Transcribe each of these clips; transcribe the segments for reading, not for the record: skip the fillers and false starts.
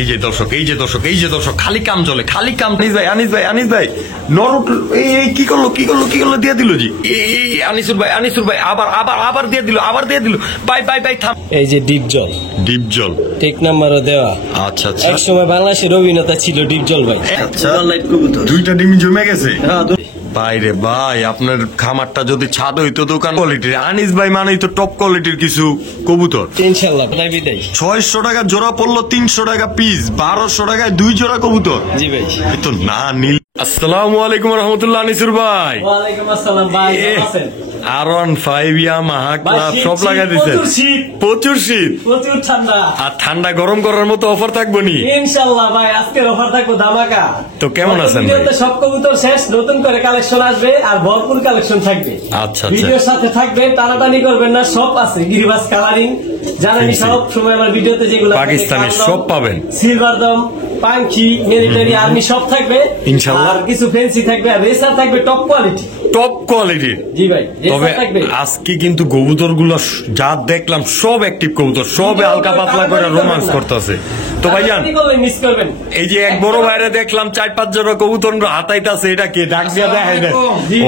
এই যে দর্শক, এই যে দর্শক, এই যে দর্শক, খালি কাম চলে, খালি কাম। আনিস ভাই নরট এই কি করলো দিয়ে দিল জি। এই আনিসুর ভাই আবার দিয়ে দিল। ভাই থাম। এই যে ডিপ জল ঠিক নাম্বারও দেওয়া। আচ্ছা এক সময় বাংলাদেশের অভিনেতা ছিল ডিপ জল ভাই। আচ্ছা, দুইটা ডিম জমে গেছে। ভাই রে ভাই, আপনার খামারটা যদি ছাদ হইতো দোকান কোয়ালিটির, আনিস ভাই মানেই তো টপ কোয়ালিটির কিছু কবুতর। ইনশাআল্লাহ বিদায়। 600 টাকা জোড়া পড়লো, 300 টাকা পিস, 1200 টাকায় 2 জোড়া কবুতর। জি ভাই, এই তো না নীল। আসসালামু আলাইকুম রহমতুল্লাহ। আনিসুর ভাই, ওয়ালাইকুম আসসালাম ভাই, কেমন আছেন? R15 ইয়ামাহা ক্লাব সব লাগাই দিচ্ছেন। প্রচুর শীত, প্রচুর ঠান্ডা, আর ঠান্ডা গরম করার মতো অফার থাকবো নি ইনশাআল্লাহ ভাই। আজকের অফার থাকবো ধামাকা। তো কেমন আছেন ভাই? সব কবুতর শেষ, নতুন করে কালেকশন আসবে আর ভরপুর কালেকশন থাকবে। আচ্ছা, ভিডিওর সাথে থাকবেন, টানাটানি করবেন না, সব আছে। গিরিবাস কালারিং জানেন, সব সময় আমার ভিডিওতে যেগুলো পাকিস্তানি সব পাবেন। সিলভার দম, পাঙ্খি, মিলিটারি, আর্মি সব থাকবে ইনশাআল্লাহ। আর কিছু ফ্যান্সি থাকবে, আর রেসার থাকবে টপ কোয়ালিটির। জি ভাই, তবে আজকে কিন্তু কবুতর গুলো যা দেখলাম সব অ্যাক্টিভ কবুতর, সব হালকা পাতলা করে রোমান্স করতেছে। তো ভাইজান মিস করবেন, এই যে এক বড় ভাইরে দেখলাম 4-5 জোড়া কবুতর হাতাইতাছে, এটা কে ডাক দিয়া দেখাই দেন।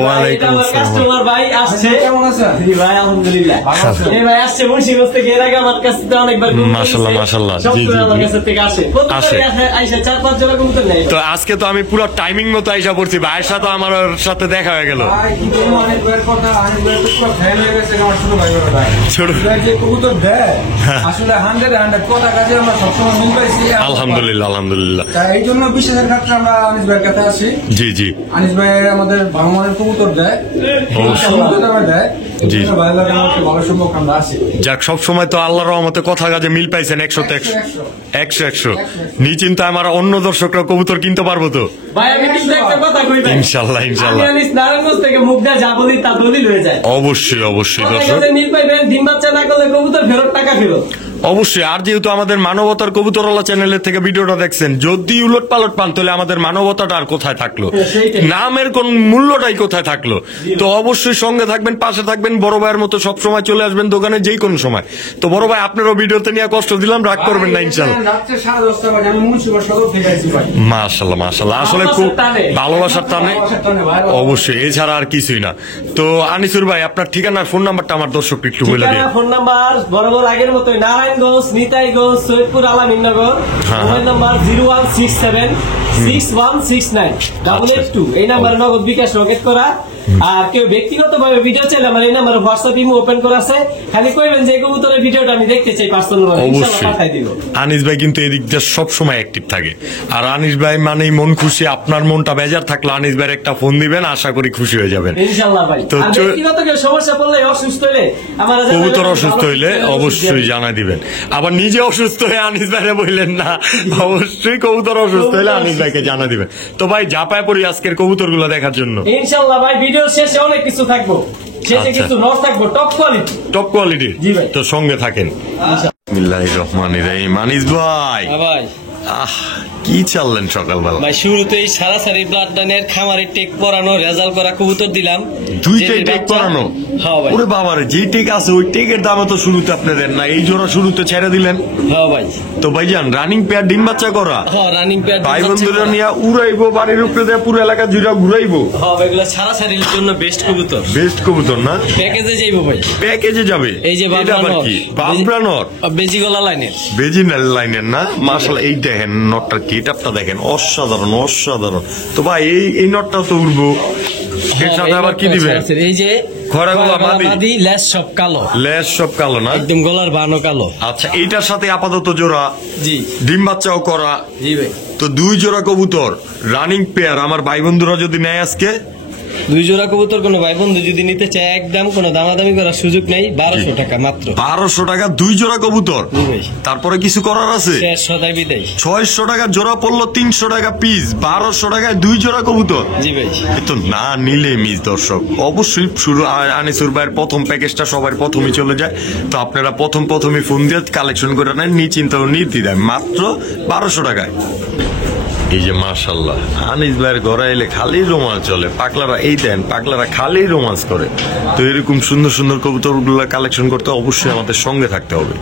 ওয়ালাইকুম আসসালাম। কাস্টমার ভাই আসছে, কেমন আছেন? জি ভাই আলহামদুলিল্লাহ। এই ভাই আসছে মুন্সিগঞ্জ থেকে, এর আগে আমার কাছ থেকে অনেকবার মাশাআল্লাহ। জি আমার কাছ থেকে আসে, আইসা 4-5 জোড়া কবুতর নেয়। তো আজকে তো আমি পুরো টাইমিং মতো আইসা পড়ছি, ভাইয়ের সাথে আমার সাথে দেখা হয়ে গেল। আলহামদুলিল্লাহ। এই জন্য বিশেষের ক্ষেত্রে আমরা আনিস ভাইয়ের কাছে আসি। জি জি, আনিস ভাই আমাদের ভালো মানের কবুতর দেয়, জি। ভালো সম্পর্ক আমরা আসি। যাক, সব সময় তো আল্লাহর রহমতে কথা কাজে মিল পাইছেন 100 নিশ্চিন্ত। আমার অন্য দর্শকরা কবুতর কিনতে পারবো তো ভাই? আমি কিন্তু একটা কথা কই ভাই, ইনশাআল্লাহ। আনিস নারায়ণগঞ্জ থেকে মুগদা যা বলি তা দলিল হয়ে যায়। অবশ্যই দর্শক, মিল পাইবেন। ডিম বাচ্চা না করলে কবুতর ফেরত, টাকা ফেরত। অবশ্যই। আর যেহেতু আমাদের মানবতার কবুতরওয়ালা চ্যানেলের থেকে ভিডিওটা দেখছেন, যদি উলট পালট পান তাহলে আমাদের মানবতাটা আর কোথায় থাকলো, নামের কোন মূল্যটাই কোথায় থাকলো? তো অবশ্যই সঙ্গে থাকবেন, পাশে থাকবেন, বড় ভাইয়ের মতো সব সময় চলে আসবেন দোকানে যে কোনো সময়। তো বড় ভাই, আপনারও ভিডিওতে নিয়ে কষ্ট দিলাম, রাগ করবেন না ইনশাআল্লাহ। মাশাআল্লাহ, আসলে খুব ভালোবাসার টানে, অবশ্যই, এছাড়া আর কিছুই না। তো আনিসুর ভাই, আপনার ঠিকানা, ফোন নাম্বারটা আমার দর্শক একটু বলে দিন। ফোন নাম্বার বরাবর আগের মতোই, নারায়ণগঞ্জ, নিতাইগঞ্জ, সৈয়দপুর, আলামিননগর। Mobile number 0167616982। এই নাম্বারে নগদ বিকাশ রকেট করা। আর কেউ ব্যক্তিগত ভাবে ভিডিও চাইলে আমার এই নাম্বারে হোয়াটসঅ্যাপ ইমো ওপেন করা আছে, খালি কইবেন যে কবুতরের ভিডিওটা আমি দেখতে চাই পার্সোনাল ভাবে, ইনশাআল্লাহ পাঠাই দিব। আনিস ভাই কিন্তু এদিক দিয়ে সব সময় অ্যাক্টিভ থাকে, আর আনিস ভাই মানেই মন খুশি। আপনার মনটা বেজার থাকলে আনিস ভাইয়ের একটা ফোন দিবেন, আশা করি খুশি হয়ে যাবেন ইনশাআল্লাহ ভাই। তো ব্যক্তিগত কেউ সমস্যা পড়লে, অসুস্থ হলে, আমার কবুতর অসুস্থ হইলে অবশ্যই জানাই দিবেন। আবার নিজে অসুস্থ হয়ে আনিস ভাইরে বললেন না, অবশ্যই কবুতর অসুস্থ হলে আনিস ভাইকে জানা দিবেন। তো ভাই, ঝাঁপায় পড়ি আজকের কবুতর গুলো দেখার জন্য ইনশাআল্লাহ ভাই। ভিডিও শেষে অনেক কিছু থাকবো, শেষে কিছু নট থাকবো টপ কোয়ালিটি। জি ভাই, তো সঙ্গে থাকেন। বিসমিল্লাহির রহমানির রহিম। আনিস ভাই, ভাই কি চাললেন সকালবেলা? ভাই শুরুতেই সারাসারি ব্লাড ডানের খামারে টেক পরানো, রেজাল্ট করা কবুতর দিলাম। দুইটাই টেক পরানো? হ্যাঁ ভাই। ওরে বাবারে, যে টেক আছে ওই টেকের দামে তো শুরুতে আপনি দেন না, এই জোড়া শুরুতে ছেড়ে দিলেন। হ্যাঁ ভাই। তো ভাইজান, রানিং পেয়ার ডিম বাচ্চা করা? হ্যাঁ, রানিং পেয়ার। ভাই বন্ধুরা নিয়ে উড়াইবো, বাড়ির উপরে দিয়ে পুরো এলাকা জুড়ে ঘুরাইবো। হ্যাঁ, এগুলো সারাসারির জন্য বেস্ট কবুতর না? প্যাকেজে যাইবো ভাই, প্যাকেজে যাবে। এই যে বাবরানর বেজিগলা লাইনের না? মাশাআল্লাহ, এই দেখেন নটটার গেটআপটা দেখেন, অসাধারণ। তো ভাই, এই নটটা তো উড়বো, এর সাথে আবার কি দিবেন? এই যে খয়রাগোলা মাদি, লেজ সব কালো না, একদম গলার বানো কালো। আচ্ছা, এইটার সাথে আপাতত জোড়া? জি। ডিম বাচ্চাও করা? জি ভাই। তো 2 জোড়া কবুতর রানিং পেয়ার, আমার ভাই বন্ধুরা যদি নেয় আজকে 2 জোড়া কবুতর, কোন ভাই বন্ধু যদি নিতে চায়, একদম কোনো দামাদামি করার সুযোগ নেই, 1200 টাকা মাত্র। 1200 টাকা 2 জোড়া কবুতর? তারপরে কিছু করার আছে? 600 টাকা জোড়া পড়লো, 300 টাকা পিস, 1200 টাকায় 2 জোড়া কবুতর। জি ভাই। তো না নিলে মিস দর্শক, অবশ্যই শুরু আনিসুর ভাইয়ের প্রথম প্যাকেজটা সবার প্রথমে চলে যায়। তো আপনারা প্রথমে ফোন দিয়ে কালেকশন করে নেন, নিশ্চিন্তে নির্দ্বিধায়, মাত্র 1200 টাকায়। এই যে মাশাআল্লাহ, আনিস ভাইয়ের ঘরে এলে খালি রোমান্স চলে। পাগলারা এই দেন, পাগলারা খালি রোমান্স করে। তো এরকম সুন্দর কবুতর গুলা কালেকশন করতে অবশ্যই আমাদের সঙ্গে থাকতে হবে।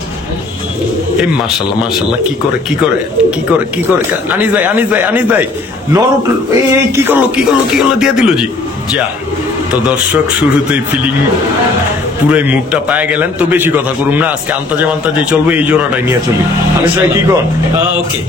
এই মাশাল্লাহ মাশাল্লাহ, কি করে কি করে কি করে কি করে, আনিস ভাই আনিস ভাই আনিস ভাই নরক, এই কি করলো কি করলো কি করলো, দিয়ে দিল জি যা। তো দর্শক শুরুতেই ফিলিং পুরাই মুডটা পায়ে গেলেন, তো বেশি কথা করুন না, আজকে আন্তাজে মান্তাজে চলবে, এই জোড়াটাই নিয়ে চলি। আনিস ভাই কি কর, ওকে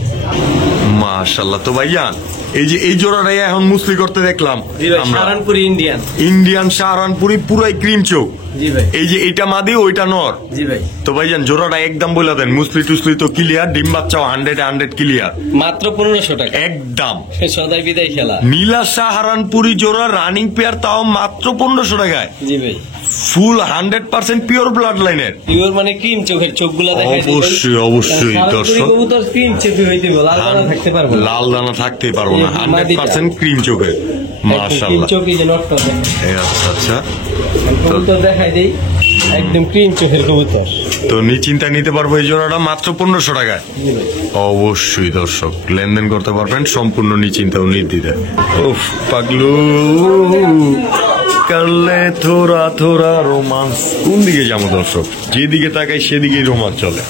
মাশাল্লাহ। তো ভাইজান এই যে এই জোড়াটাই এখন মুসলি করতে দেখলাম জি ভাই, আমরা, সারানপুরি ইন্ডিয়ান। ইন্ডিয়ান সাহারানপুরি পুরাই ক্রিম চোখ। জি ভাই, এই যে এটা মাদি ওইটা নর। জি ভাই, তো ভাইজান জোড়াটা একদম বলে দেন, মুসলি টুসলি তো ক্লিয়ার, ডিম বাচ্চাও 100 ক্লিয়ার, মাত্র 1500 টাকা একদম। সদাই বিদায় খেলা। নীলা সাহারানপুরি জোড়া রানিং পেয়ার, তাও মাত্র 1500 টাকায়, জি ভাই, ফুল 100% পিওর ব্লাড লাইনের। পিওর মানে ক্রিম চোখের, চোখগুলা দেখাই দিই। অবশ্যই অবশ্যই দর্শক, কবুতর ক্রিম চেপে হইতে বল, আর দানা থাকতে পারবো না। লাল দানা থাকতেই পারবো না, এই মাদিটা। 100% ক্রিম চোখের, ক্রিম মাশাআল্লাহ। চোখ, এই যে নটটা দেখেন। আচ্ছা আচ্ছা, কবুতর দেখাই দেই, একদম ক্রিম চোখের কবুতর। তো নিশ্চিন্তায় নিতে পারবো এই জোড়াটা মাত্র 1500 টাকায়। জি ভাই, অবশ্যই দর্শক লেনদেন করতে পারবেন সম্পূর্ণ নিশ্চিন্তা ও নির্দ্বিধায়। উফ পাগলু করলে থোড়া থোড়া রোমান্স, কোন দিকে যাবো দর্শক, যেদিকে তাকাই সেদিকেই রোমান্স চলে,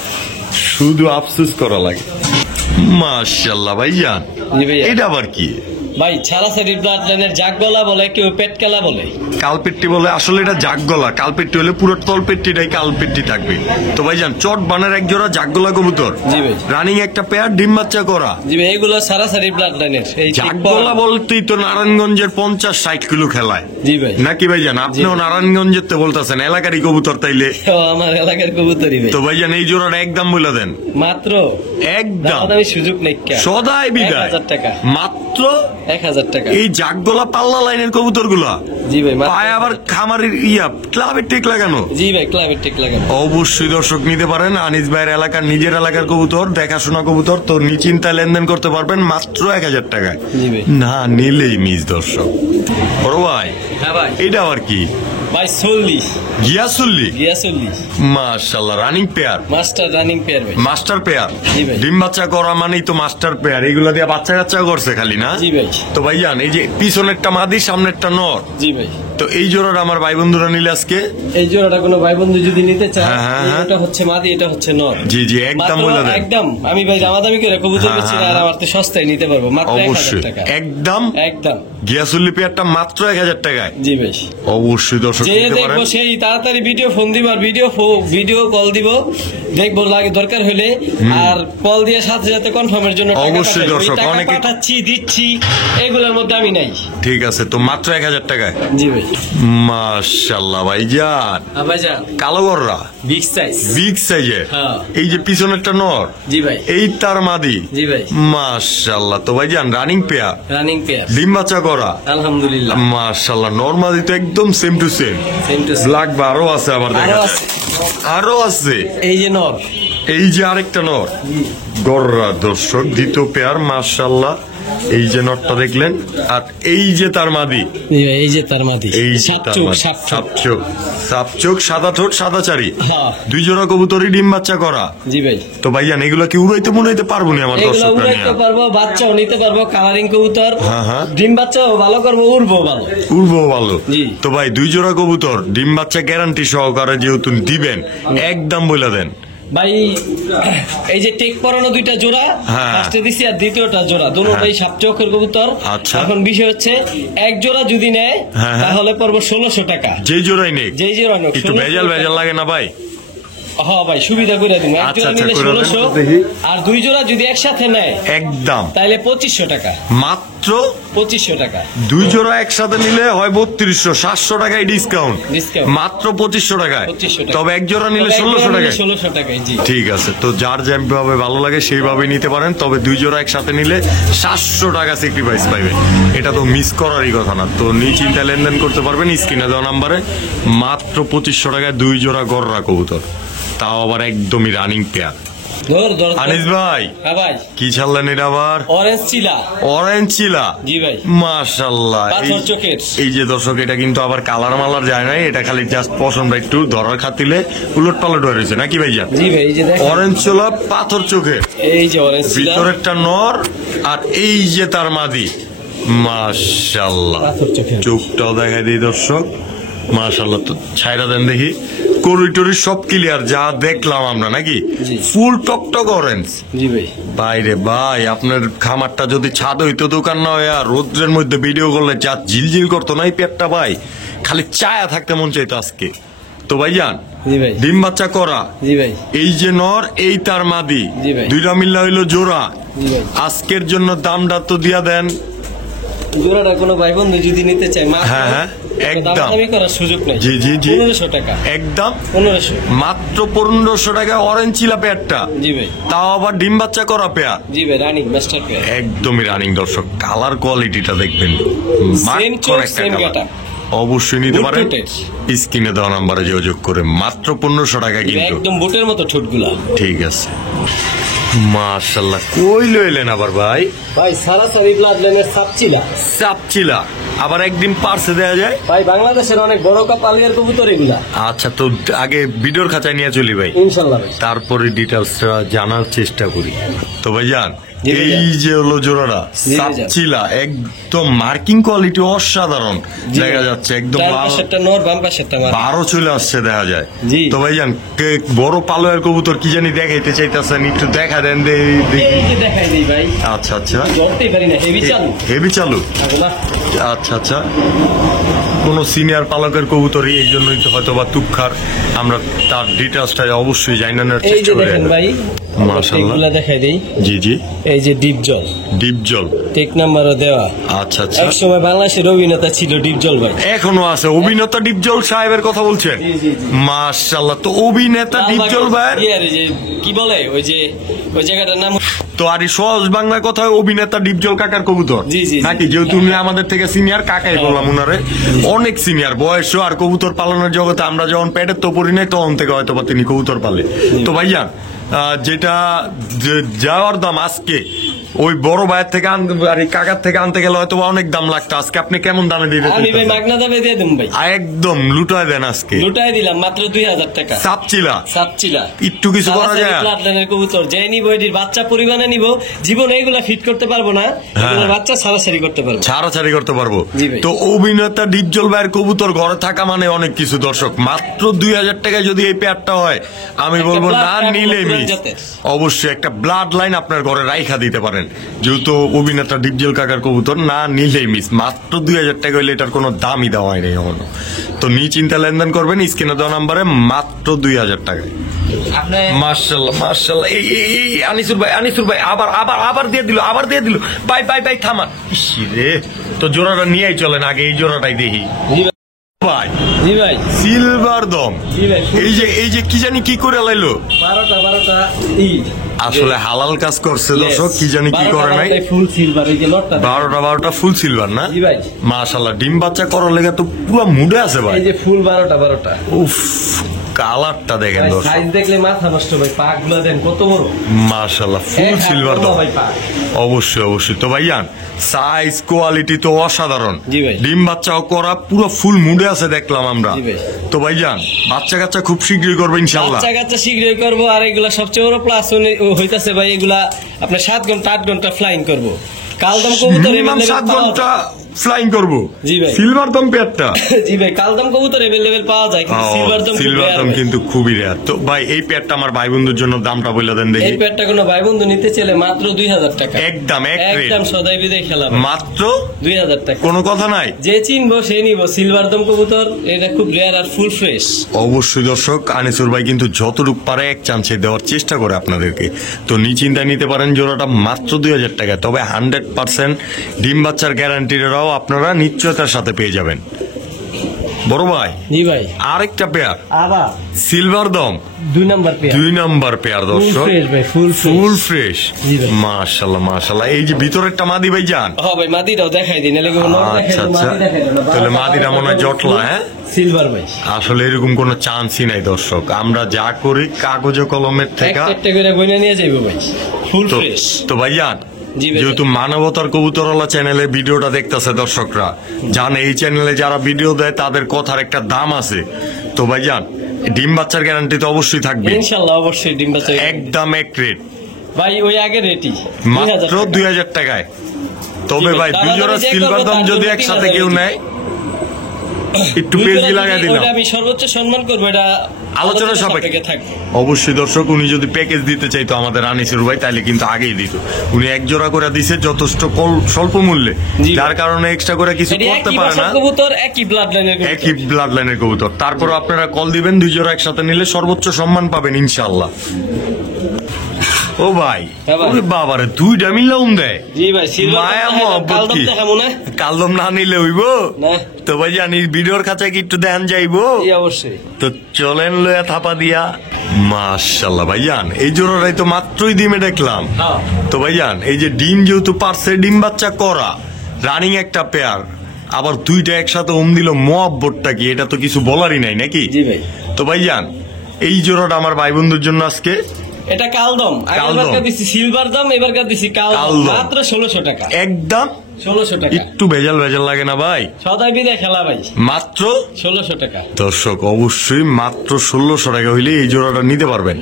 শুধু আফসোস করা লাগে। মাশাআল্লাহ ভাইজান, জি ভাইয়া। এটা আবার কি? ভাই ছাড়াছাড়ি ব্লাড লাইনের জাগ গলা বলে, কেউ পেট কেলা বলে। কালপেট্টি বলে, আসলে এটা জাগগলা, কালপেট্টি হলে পুরো তলপেট্টিটাই কালপেট্টি থাকবে। তো ভাইজান চট বানের এক জোড়া জাগগলা কবুতর, জি ভাই, রানিং একটা পেয়ার, ডিম বাচ্চা করা। জি ভাই, এগুলো ছাড়াছাড়ি ব্লাড লাইনের। এই জাগগলা বলতেই তো নারায়ণগঞ্জের 50-60 কিলো খেলায় জি ভাই, নাকি ভাইজান? আপনিও নারায়ণগঞ্জের তো বলতেছেন, এলাকারই কবুতর তাইলে। ও, আমার এলাকার কবুতরই ভাই। তো ভাইজান এই জোড়াটা একদম বলে দেন, মাত্র একদম দামি সুযোগ নেই, সদাই বিদায় 1000 টাকা, মাত্র 1000 টাকা। এই জাগগলা পাল্লা লাইনের কবুতর গুলা জি ভাই, মাত্র পায় আবার খামারের ক্লাবের টেক লাগানো। জি ভাই, ক্লাবের টেক লাগানো। অবশ্যই দর্শক নিতে পারেন, আনিস ভাইয়ের এলাকার নিজের এলাকার কবুতর, দেখাশোনা কবুতর, তো নিশ্চিন্তায় লেনদেন করতে পারবেন মাত্র 1000 টাকায়। জি ভাই, না নিলেই মিস দর্শক। বড় ভাই হ্যাঁ ভাই, এটা আবার কি? ভাই 40 গিয়াসুল্লি, গিয়া 40 মাশাআল্লাহ, running pair, master running pair ভাই। মাস্টার পেয়ার, জি ভাই। ডিম বাচ্চা করা মানেই তো মাস্টার পেয়ার, এগুলা দিয়ে বাচ্চা কাচ্চা করছে খালি না? জি ভাই, তো ভাইজান এই যে পিছনেরটা মাদি সামনেরটা নর, জি ভাই, তো এই জোড়াটা আমার ভাই বন্ধুরা নিলে আজকে, এই জোড়াটা কোনো ভাই বন্ধু যদি নিতে চায়, হ্যাঁ, হ্যাঁ, হ্যাঁ। এটা হচ্ছে মাদি, এটা হচ্ছে নর। জি জি একদম মাত্র বলে দেন। একদম, আমি ভাই দামাদামি করে কবুতর হ্যাঁ, বেচছি না, হ্যাঁ, আর আমার তো সস্তায় নিতে পারবো, মাত্র 1000 অবশ্যই টাকা। একদম একদম, গিয়াসুল্লি পেয়ারটা মাত্র 1000 টাকায়। জি ভাই। অবশ্যই দর্শক যে নিতে পারেন। দেখবো সেই তাড়াতাড়ি ভিডিও ফোন দিব, আর ভিডিও কল দিব, দেখবো লাগে দরকার হলে, আর কল দিয়ে সাথে সাথে কনফার্মের জন্য টাকা অবশ্যই পাঠাই। দর্শক, ওই টাকা অনেকে- পাঠাচ্ছি দিচ্ছি, এগুলোর মধ্যে আমি নাই। ঠিক আছে, তো মাত্র 1000 টাকায়। জি ভাই, মাশাআল্লাহ ভাইজান, ভাইজান কালো গররা বিগ সাইজ। বিগ সাইজের, হ্যাঁ। এই যে পিছনেরটা নর, জি ভাই, এই তার মাদি, জি ভাই, মাশাআল্লাহ। তো ভাইজান রানিং পেয়ার, রানিং পেয়ার, ডিম বাচ্চা করা, আলহামদুলিল্লাহ। মাশাআল্লাহ, নরমাদি তো একদম same to same, Same to same। Black বা আরো আছে আবার দেখা আরো যায়। আছে। আরো আছে, এই যে নর, এই যে আরেকটা নর গররা দর্শক, দ্বিতীয় পেয়ার, মাশাআল্লাহ। এই যে নটটা দেখলেন, আর এই যে তার মাদি, এই যে তার মাদি, এই যে সাত তার চোখ, মাদি, সাত চোখ। সাপ চোখ, সাদা ঠোঁট, সাদা চারি, হ্যাঁ। দুই জোড়া কবুতরই ডিম বাচ্চা করা। জি ভাই, তো ভাইজান এগুলো কি উড়াইতে মনাইতে পারবো না আমার এগুলো দর্শকরা উড়াইতে নিয়ে? পারবো, বাচ্চাও নিতে পারবো, কালারিং কবুতর, হ্যাঁ, হ্যাঁ। ডিম বাচ্চাও ভালো করবো, উড়বো ভালো। উড়বো ভালো। জি। তো ভাই দুই জোড়া কবুতর ডিম বাচ্চা গ্যারান্টি সহকারে যেহেতু দিবেন, একদম বলে দেন। ভাই এই যে টেক পরানো দুইটা জোড়া, হ্যাঁ। ফার্স্টে দিছি আর দ্বিতীয়টা জোড়া, দুটোটাই সাপ চোখের কবুতর। আচ্ছা। এখন বিষয় হচ্ছে, এক জোড়া যদি নেয় হ্যাঁ, হ্যাঁ। তাহলে পড়বো 1600 টাকা। যেই জোড়াই নেই, যেই জোড়া নেই একটু ভেজাল ভেজাল লাগে না ভাই? হ্যাঁ ভাই, সুবিধা করে দিন। এক আচ্ছা, জোড়া আচ্ছা, নিলে করে দেন। 1600, দেখি। আর দুই জোড়া যদি একসাথে নেয় একদম তাহলে 2500 টাকা। মাত্র 2500 টাকা দুই জোড়া একসাথে নিলে হয় 3200, 700 টাকায় ডিসকাউন্ট, Discount। মাত্র 2500 টাকায়। 2500 টাকা। তবে এক জোড়া নিলে তবে এক 1600 জোড়া নিলে টাকায়। 1600 টাকায়, জি। ঠিক আছে, তো যার যেভাবে ভালো লাগে সেইভাবে নিতে পারেন, তবে দুই জোড়া একসাথে নিলে 700 টাকা স্যাক্রিফাইস পাইবেন, এটা তো মিস করারই কথা না। তো নিশ্চিন্তে লেনদেন করতে পারবেন স্ক্রিনে দেওয়া নাম্বারে, মাত্র 2500 টাকায় দুই জোড়া গররা কবুতর, তাও আবার একদমই রানিং পেয়ার। ধর ধর। আনিস ভাই হ্যাঁ ভাই, কি ছাড়লেন এটা আবার? অরেঞ্জ চিলা। অরেঞ্জ চিলা, জি ভাই, মাশাআল্লাহ। পাথর চোখের। এই যে দর্শক, এটা কিন্তু আবার কালার মালার যায় নাই, এটা খালি জাস্ট পছন্দ একটু ধরার খাতিলে উলট পালট হয়ে রয়েছে নাকি ভাইয়া? জি ভাই, এই যে দেখেন, অরেঞ্জ চোলা, পাথর চোখে, এই যে অরেঞ্জ চিলা, ভিতরেরটা নর, আর এই যে তার মাদি, মাশাআল্লাহ। পাথর চোখের। চোখটাও দেখাই দিই দর্শক, মাশাআল্লাহ। তো ছাইরা দেন দেখি, করিডোরি সব ক্লিয়ার যা দেখলাম আমরা নাকি, জি। ফুল টকটক অরেঞ্জ। জি ভাই, বাইরে ভাই আপনার খামারটা যদি ছাদ হইতো, দোকান না হয় আর রোদ্রের মধ্যে ভিডিও করলে যা ঝিলঝিল করতো না এই পেটটা ভাই, খালি চায়া থাকতে মন চাইতো আজকে। তো ভাইজান জি ভাই, ডিম বাচ্চা করা, জি ভাই, এই যে নর এই তার মাদি, জি ভাই। দুইটা মিল্লা হইলো জোড়া। জি ভাই। আজকের জন্য দামটা তো দিয়া দেন। জোড়াটা কোনো ভাই বন্ধু যদি নিতে চায় মাত্র হ্যাঁ, হ্যাঁ, একদম। দামাদামি করার সুযোগ নেই। জি, জি, জি। 1500 টাকা, একদম 1500। মাত্র 1500 টাকা অরেঞ্জ চিলা পেয়ারটা, জি ভাই, তাও আবার ডিম বাচ্চা করা পেয়ার। জি ভাই, রানিং মাস্টার পেয়ার। একদমই রানিং দর্শক, কালার কোয়ালিটিটা দেখবেন, Same মাখন চোখ, একটা same কালার। কাটা। অবশ্যই নিতে Good পারেন, footed। স্ক্রিনে দেওয়া নাম্বারে যোগাযোগ করে মাত্র 1500 টাকা কিন্তু। একদম বুটের মতো ঠোঁটগুলা। ঠিক আছে, মাশাআল্লাহ। কই লইলেন আবার ভাই? ভাই সারাসারি ব্লাড লাইনের সাপচিলা। চাপচিলা, আবার একদিন পার্সে দেয়া যায়। ভাই বাংলাদেশের অনেক বড় কাপালিয়ার কবুতর এগুলা। আচ্ছা, তো আগে ভিডিওর খাঁচায় নিয়ে চলি ভাই, ইনশাল্লাহ ভাই। তারপরে ডিটেলসটা জানার চেষ্টা করি। তো ভাইজান জি ভাইজান। এই যে হলো জোড়াটা জি ভাইজান। সাপচিলা, একদম মার্কিং কোয়ালিটি অসাধারণ জি দেখা ভাই। যাচ্ছে, একদম ডান লাল। পাশেরটা নর, বাম পাশেরটা মাদি। 12 চলে আসছে দেখা যায়। জি। তো ভাইজান বড় পালোয়ের কবুতর কি জানি দেখাইতে চাইতেছেন, একটু দেখা দেন দেখি। এই যে দেখাই দিই ভাই, আচ্ছা আচ্ছা, ধরতেই পারি না, হেভি চালু। হেভি চালু। আগুলা। আচ্ছা আচ্ছা, কোন সিনিয়র পালকের কবুতরই, এই জন্যই তো হয়তো বা তুক্ষার। আমরা তার ডিটেলসটা অবশ্যই জানানোর এই যে চেষ্টা করি। দেখেন ভাই, মাশাআল্লাহ। এগুলা দেখাই দিই। জি জি, এই যে ডিপ জল, ডিপ জল। টেক নাম্বারও দেওয়া। আচ্ছা আচ্ছা, এক সময় বাংলাদেশের অভিনেতা ছিল ডিপ জল ভাই। এখনো আছে অভিনেতা ডিপজল সাহেবের কথা বলছেন? জি, জি, জি। মাশাআল্লাহ। তো অভিনেতা ডিপজল ভাই, ওই যে কি বলে, ওই যে ওই জায়গাটার নাম। তো আর এই সহজ বাংলা কথায় অভিনেতা ডিপজল কাকার কবুতর জি, জি, জি। নাকি, যেহেতু উনি আমাদের থেকে সিনিয়র, কাকাই বললাম উনারে, অনেক সিনিয়র বয়সও। আর কবুতর পালনের জগতে আমরা যখন পেটের তো পড়ি নাই, তখন থেকে হয়তো বা তিনি কবুতর পালে। তো ভাইজান যেটা যাওয়ার দাম আজকে ওই বড় ভাইয়ের থেকে আর এই কাকার থেকে আনতে গেলে হয়তো বা অনেক দাম লাগতো, আজকে আপনি কেমন দামে দিতে আমি ভাই মাগনা দামে দিয়ে দেব ভাই। একদম লুটায় দেন আজকে। লুটাই দিলাম মাত্র 2000 টাকা। সাপচিলা সাপচিলা একটু কিছু করা যায়? ব্লাড লাইনের কবুতর যে নিব, এটির বাচ্চা পরিমাণে নিব। জীবনে এগুলা ফিট করতে পারবো না, এগুলোর বাচ্চা সারাসারি করতে পারবো, ছাড়াছাড়ি করতে পারবো। জি ভাই। তো অভিনেতা ডিপজল ভাইয়ের কবুতর ঘরে থাকা মানে অনেক কিছু দর্শক। মাত্র 2000 টাকায় যদি এই পেয়ারটা হয়, আমি একটা বলবো blood না type নিলে পুরান মিস। জাতের। অবশ্যই একটা ব্লাড লাইন আপনার ঘরে রাইখা দিতে পারেন, যেহেতু অভিনেতা ডিপজল কাকার কবুতর, না নিলেই মিস। মাত্র 2000 টাকা হইলে এটার কোনো দামই দেওয়া হয়নি এখনো। তো নিশ্চিন্তে লেনদেন করবেন স্ক্রিনে দেওয়া নাম্বারে মাত্র 2000 টাকায়। আপনি মাশাআল্লাহ মাশাআল্লাহ। এই আনিসুর ভাই আবার দিয়ে দিল ভাই থামান। ইসিরে, তো জোড়াটা নিয়েই চলেন, আগে এই জোড়াটাই দেখি ভাই। জি ভাই, সিলভার দম, জি ভাই। এই যে কি জানি কি করে লাইলো, 12টা আসলে হালাল কাজ করছে দর্শক, কি জানি কি করে নাই। ফুল সিলভার, এই যে লটটা 12টা ফুল সিলভার না? জি ভাই। মাশাআল্লাহ, ডিম বাচ্চা করার লেগে তো পুরো মুডে আছে ভাই। এই যে ফুল 12টা। উফ, কালারটা দেখেন ভাই দর্শক, সাইজ দেখলে মাথা নষ্ট ভাই, পাক গুলো দেন কত বড়। মাশাআল্লাহ ফুল এক হাত সিলভার বড় দম। ভাই পা। অবশ্যই। তো ভাইয়ান সাইজ কোয়ালিটি তো অসাধারণ। জি ভাই। ডিম বাচ্চাও করা, পুরো ফুল মুডে আছে দেখলাম আমরা। জি ভাই। তো ভাইজান বাচ্চা কাচ্চা খুব শীঘ্রই করবে ইনশাআল্লাহ। বাচ্চা কাচ্চা শীঘ্রই করবো। আর এগুলা সবচেয়ে বড় প্লাস হইতাছে ভাই, এগুলা আপনার 7 ঘন্টা 8 ঘন্টা ফ্লাইং করবো। কালদম কবুতর মিনিমাম 7 ঘন্টা ফ্লাইং করবো। জি ভাই। সিলভার দম পেয়ারটা, জি ভাই, কালদম কবুতর এভেলেবেল পাওয়া যায়, কিন্তু সিলভার দম খুব সিলভার rare দম ভাই। কিন্তু খুবই রেয়ার। তো ভাই এই পেয়ারটা আমার ভাই বন্ধুর জন্য দামটা বলে দেন দেখি। এই প্যাডটা কোনো ভাই বন্ধু নিতে চাইলে মাত্র 2000 টাকা। একদম এক রেট, একদম সদাই বিদায় খেলা ভাই। মাত্র 2000 টাকা। কোনো কথা নাই। যে চিনবো সে নিব সিলভার দম কবুতর, এটা খুব রেয়ার আর ফুল ফ্রেশ। অবশ্যই দর্শক, আনিসুর ভাই কিন্তু যতটুকু পারে এক চান্সে দেওয়ার চেষ্টা করে আপনাদেরকে। তো নিশ্চিন্তায় নিতে পারেন জোড়াটা মাত্র 2000 টাকা। তবে 100% ডিম বাচ্চার গ্যারান্টিরাও আপনারা নিশ্চয়তার সাথে পেয়ে যাবেন। বড় ভাই জি ভাই, আরেকটা পেয়ার আবার সিলভার দম 2 নাম্বার পেয়ার। 2 নাম্বার পেয়ার ফুল দর্শক, ফ্রেশ ভাই, ফুল ফুল ফ্রেশ। জি ভাই। মাশাআল্লাহ। এই যে ভিতরেরটা মাদি ভাই যান। হ্যাঁ ভাই, মাদিটাও দেখাই দিন, নাহলে কোনো নর দেখাই আচ্ছা দিন, আচ্ছা, মাদি দেখাই দিন না। তাহলে মাদিটা মনে হয় জটলা। হ্যাঁ, সিলভার ভাই, আসলে এরকম কোনো চান্সই নাই দর্শক। আমরা যা করি কাগজে কলমের থেকে। একটা করে গয়না নিয়ে যাইবো ভাই, ফুল তো ফ্রেশ। তো ভাইয়ান জি ভাই। যেহেতু মানবতার কবুতরওয়ালা চ্যানেলে ভিডিওটা দেখতেছে দর্শকরা, জানে এই চ্যানেলে যারা ভিডিও দেয় তাদের কথার একটা দাম আছে। তো ভাইজান ডিম বাচ্চার গ্যারান্টি তো অবশ্যই থাকবে ইনশাআল্লাহ, অবশ্যই ডিম বাচ্চা একদম এক রেট, ভাই। ওই আগে রেটি মাত্র 2000 টাকায়। তবে জি ভাই, ভাই দুই জোড়া দাদা, সিলভার যে দাম করবো যদি তার জন্য একসাথে 3000 কেউ নেয়, একটু দুই পেজি জোড়া লাগাই যদি দিলাম। ওটা আমি সর্বোচ্চ সম্মান করবো, এটা আলোচনা সাপেক্ষে থাকবে। অবশ্যই দর্শক, উনি যদি প্যাকেজ দিতে চাইতো আমাদের আনিসুর ভাই, তাহলে কিন্তু আগেই দিত। উনি এক জোড়া করে দিছে যথেষ্ট স্বল্প মূল্যে, জি। যার কারণে এক্সট্রা করে কিছু এটা করতে একই পারে বাসার না। কবুতর, একই ব্লাড লাইনের একই ব্লাড লাইনের কবুতর, তারপর আপনারা কল দিবেন, দুই জোড়া একসাথে নিলে সর্বোচ্চ সম্মান পাবেন ইনশাআল্লাহ। ও ভাই, হ্যাঁ ভাই। ওরে বাবারে, দুইটা মিললাম দেয়। জি ভাই, মায়া মহব্বত কালদম কি? দেখাবো না? কালদম না নিলে হইব না। তো ভাই জানি ভিডিওর খাঁচায় কি একটু দেখান যাইবো। জি অবশ্যই। তো চলেন লয়া থাপা দিয়া। মাশাআল্লাহ ভাইজান, এই জোড়াটাই তো মাত্রই ডিমে দেখলাম। হ্যাঁ। তো ভাইজান, এই যে ডিম যেহেতু পারছে, ডিম বাচ্চা করা রানিং একটা পেয়ার, আবার দুইটা একসাথে দিল, মহব্বতটা কি, এটা তো কিছু বলারই নাই নাকি? জি ভাই। তো ভাইজান, এই জোড়াটা আমার ভাই বন্ধুর জন্য আজকে এটা কালদম, কালদম। আগেরবার দিছি সিলভার দাম, এবারকার দিছি কালদম, কালদম। মাত্র 1600 টাকা। একদম 1600 টাকা। একটু ভেজাল ভেজাল লাগে না ভাই? সদাই বিদায় খেলা ভাই, মাত্র 1600 টাকা। দর্শক, অবশ্যই মাত্র 1600 টাকা হইলে এই জোড়াটা নিতে পারবেন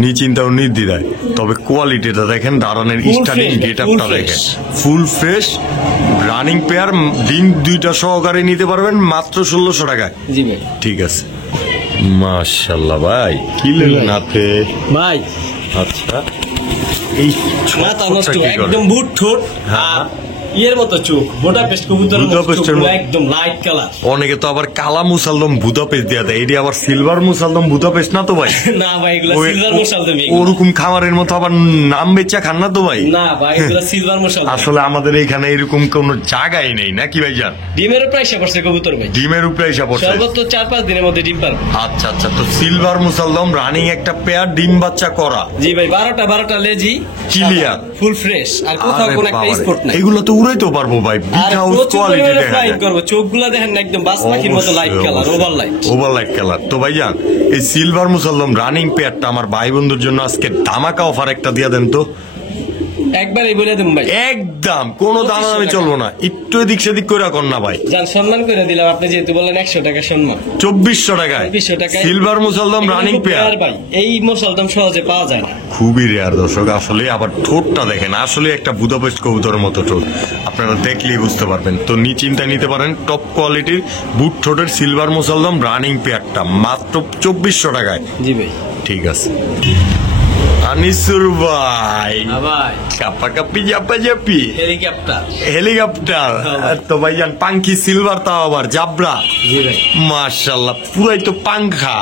নিশ্চিন্তা ও নির্দ্বিধায়। তবে কোয়ালিটিটা দেখেন, দাঁড়ানোর Full স্টার্টিং fresh, গেটআপটা full দেখেন, fresh। Full fresh running pair, ডিম দুইটা সহকারে নিতে পারবেন মাত্র 1600 টাকায়। জি ভাই। ঠিক আছে, মাশাআল্লাহ ভাই, কি লেলেন হাতে? ভাই আচ্ছা, এই মাথা নষ্ট, ছোট্টটা কি করে? একদম বুট ঠোঁট, হ্যাঁ। আর ইয়ের মতো চোখ, বুদাপেস্ট কবুতরের মতো বুদাপেস্টের চোখগুলো, মতো। একদম লাইট কালার। অনেকে তো আবার কালা মুসালদম বুদাপেস্ট দিয়া দেয়, এটি আবার সিলভার মুসালদম বুদাপেস্ট না তো ভাই? না ভাই, এগুলো ওই- সিলভার মশাল দেবে। ওরকম খামারের মতো আবার নাম বেচা খান না তো ভাই? না ভাই, এগুলো সিলভার মশাল। আসলে আমাদের এখানে এরকম কোন জায়গাই নেই নাকি ভাইজান? ডিমের প্রাইস পড়ছে কবুতর ভাই, ডিমের উপরে এসে পড়ছে। সর্বোচ্চ 4-5 দিনের মধ্যে ডিম পারবে। আচ্ছা আচ্ছা, তো সিলভার মুসালদম রানিং একটা পেয়ার, ডিম বাচ্চা করা, জি ভাই, 12টা লেজি, Clear। ফুল ফ্রেশ, আর কোথাও আরে কোনো একটা বাবারে, স্পট নাই। এগুলো তো উড়াইতেও পারবো ভাই, আর বিগ হাউস প্রচুর কোয়ালিটি পরিমাণে দেখা ফ্লাইং যায়। করবো, চোখগুলা দেখেন না, একদম বাস পাখির মতো light colour, over light. Over light colour. তো ভাইজান, এই সিলভার মুসালদম রানিং পেয়ারটা আমার ভাই বন্ধুর জন্য আজকে ধামাকা অফার একটা দিয়ে দেন তো। একবারই বলে দেন ভাই, একদম কোনো দামাদামি চলবো না, একটু এদিক সেদিক করে কর না ভাই। যান সম্মান করে দিলাম, আপনি যেহেতু বললেন 100 টাকা সম্মান। 2400 টাকায় 2400 টাকায় সিলভার মুসালদম রানিং পেয়ার, ভাই, এই মশালদম সহজে পাওয়া যায় না। খুবই রেয়ার দর্শক। আসলে আবার ঠোঁটটা দেখেন, আসলে একটা বুদাপেস্ট কবুতরের মতো ঠোঁট, আপনারা দেখলেই বুঝতে পারবেন। তো নিশ্চিন্তা নিতে পারেন টপ কোয়ালিটির বুট ঠোঁটের সিলভার মুসালদম রানিং পেয়ারটা মাত্র 2400 টাকায়। জি ভাই। ঠিক আছে আনিসুর ভাই, ভাই কাপা কাপি জাপা জাপি হেলিকপ্টার। হেলিকপ্টার। ভাই। তো ভাইজান, পাঙ্কি সিলভার, তাও আবার জাবরা। জি ভাই। মাশাআল্লাহ, পুরাই তো পাংখা।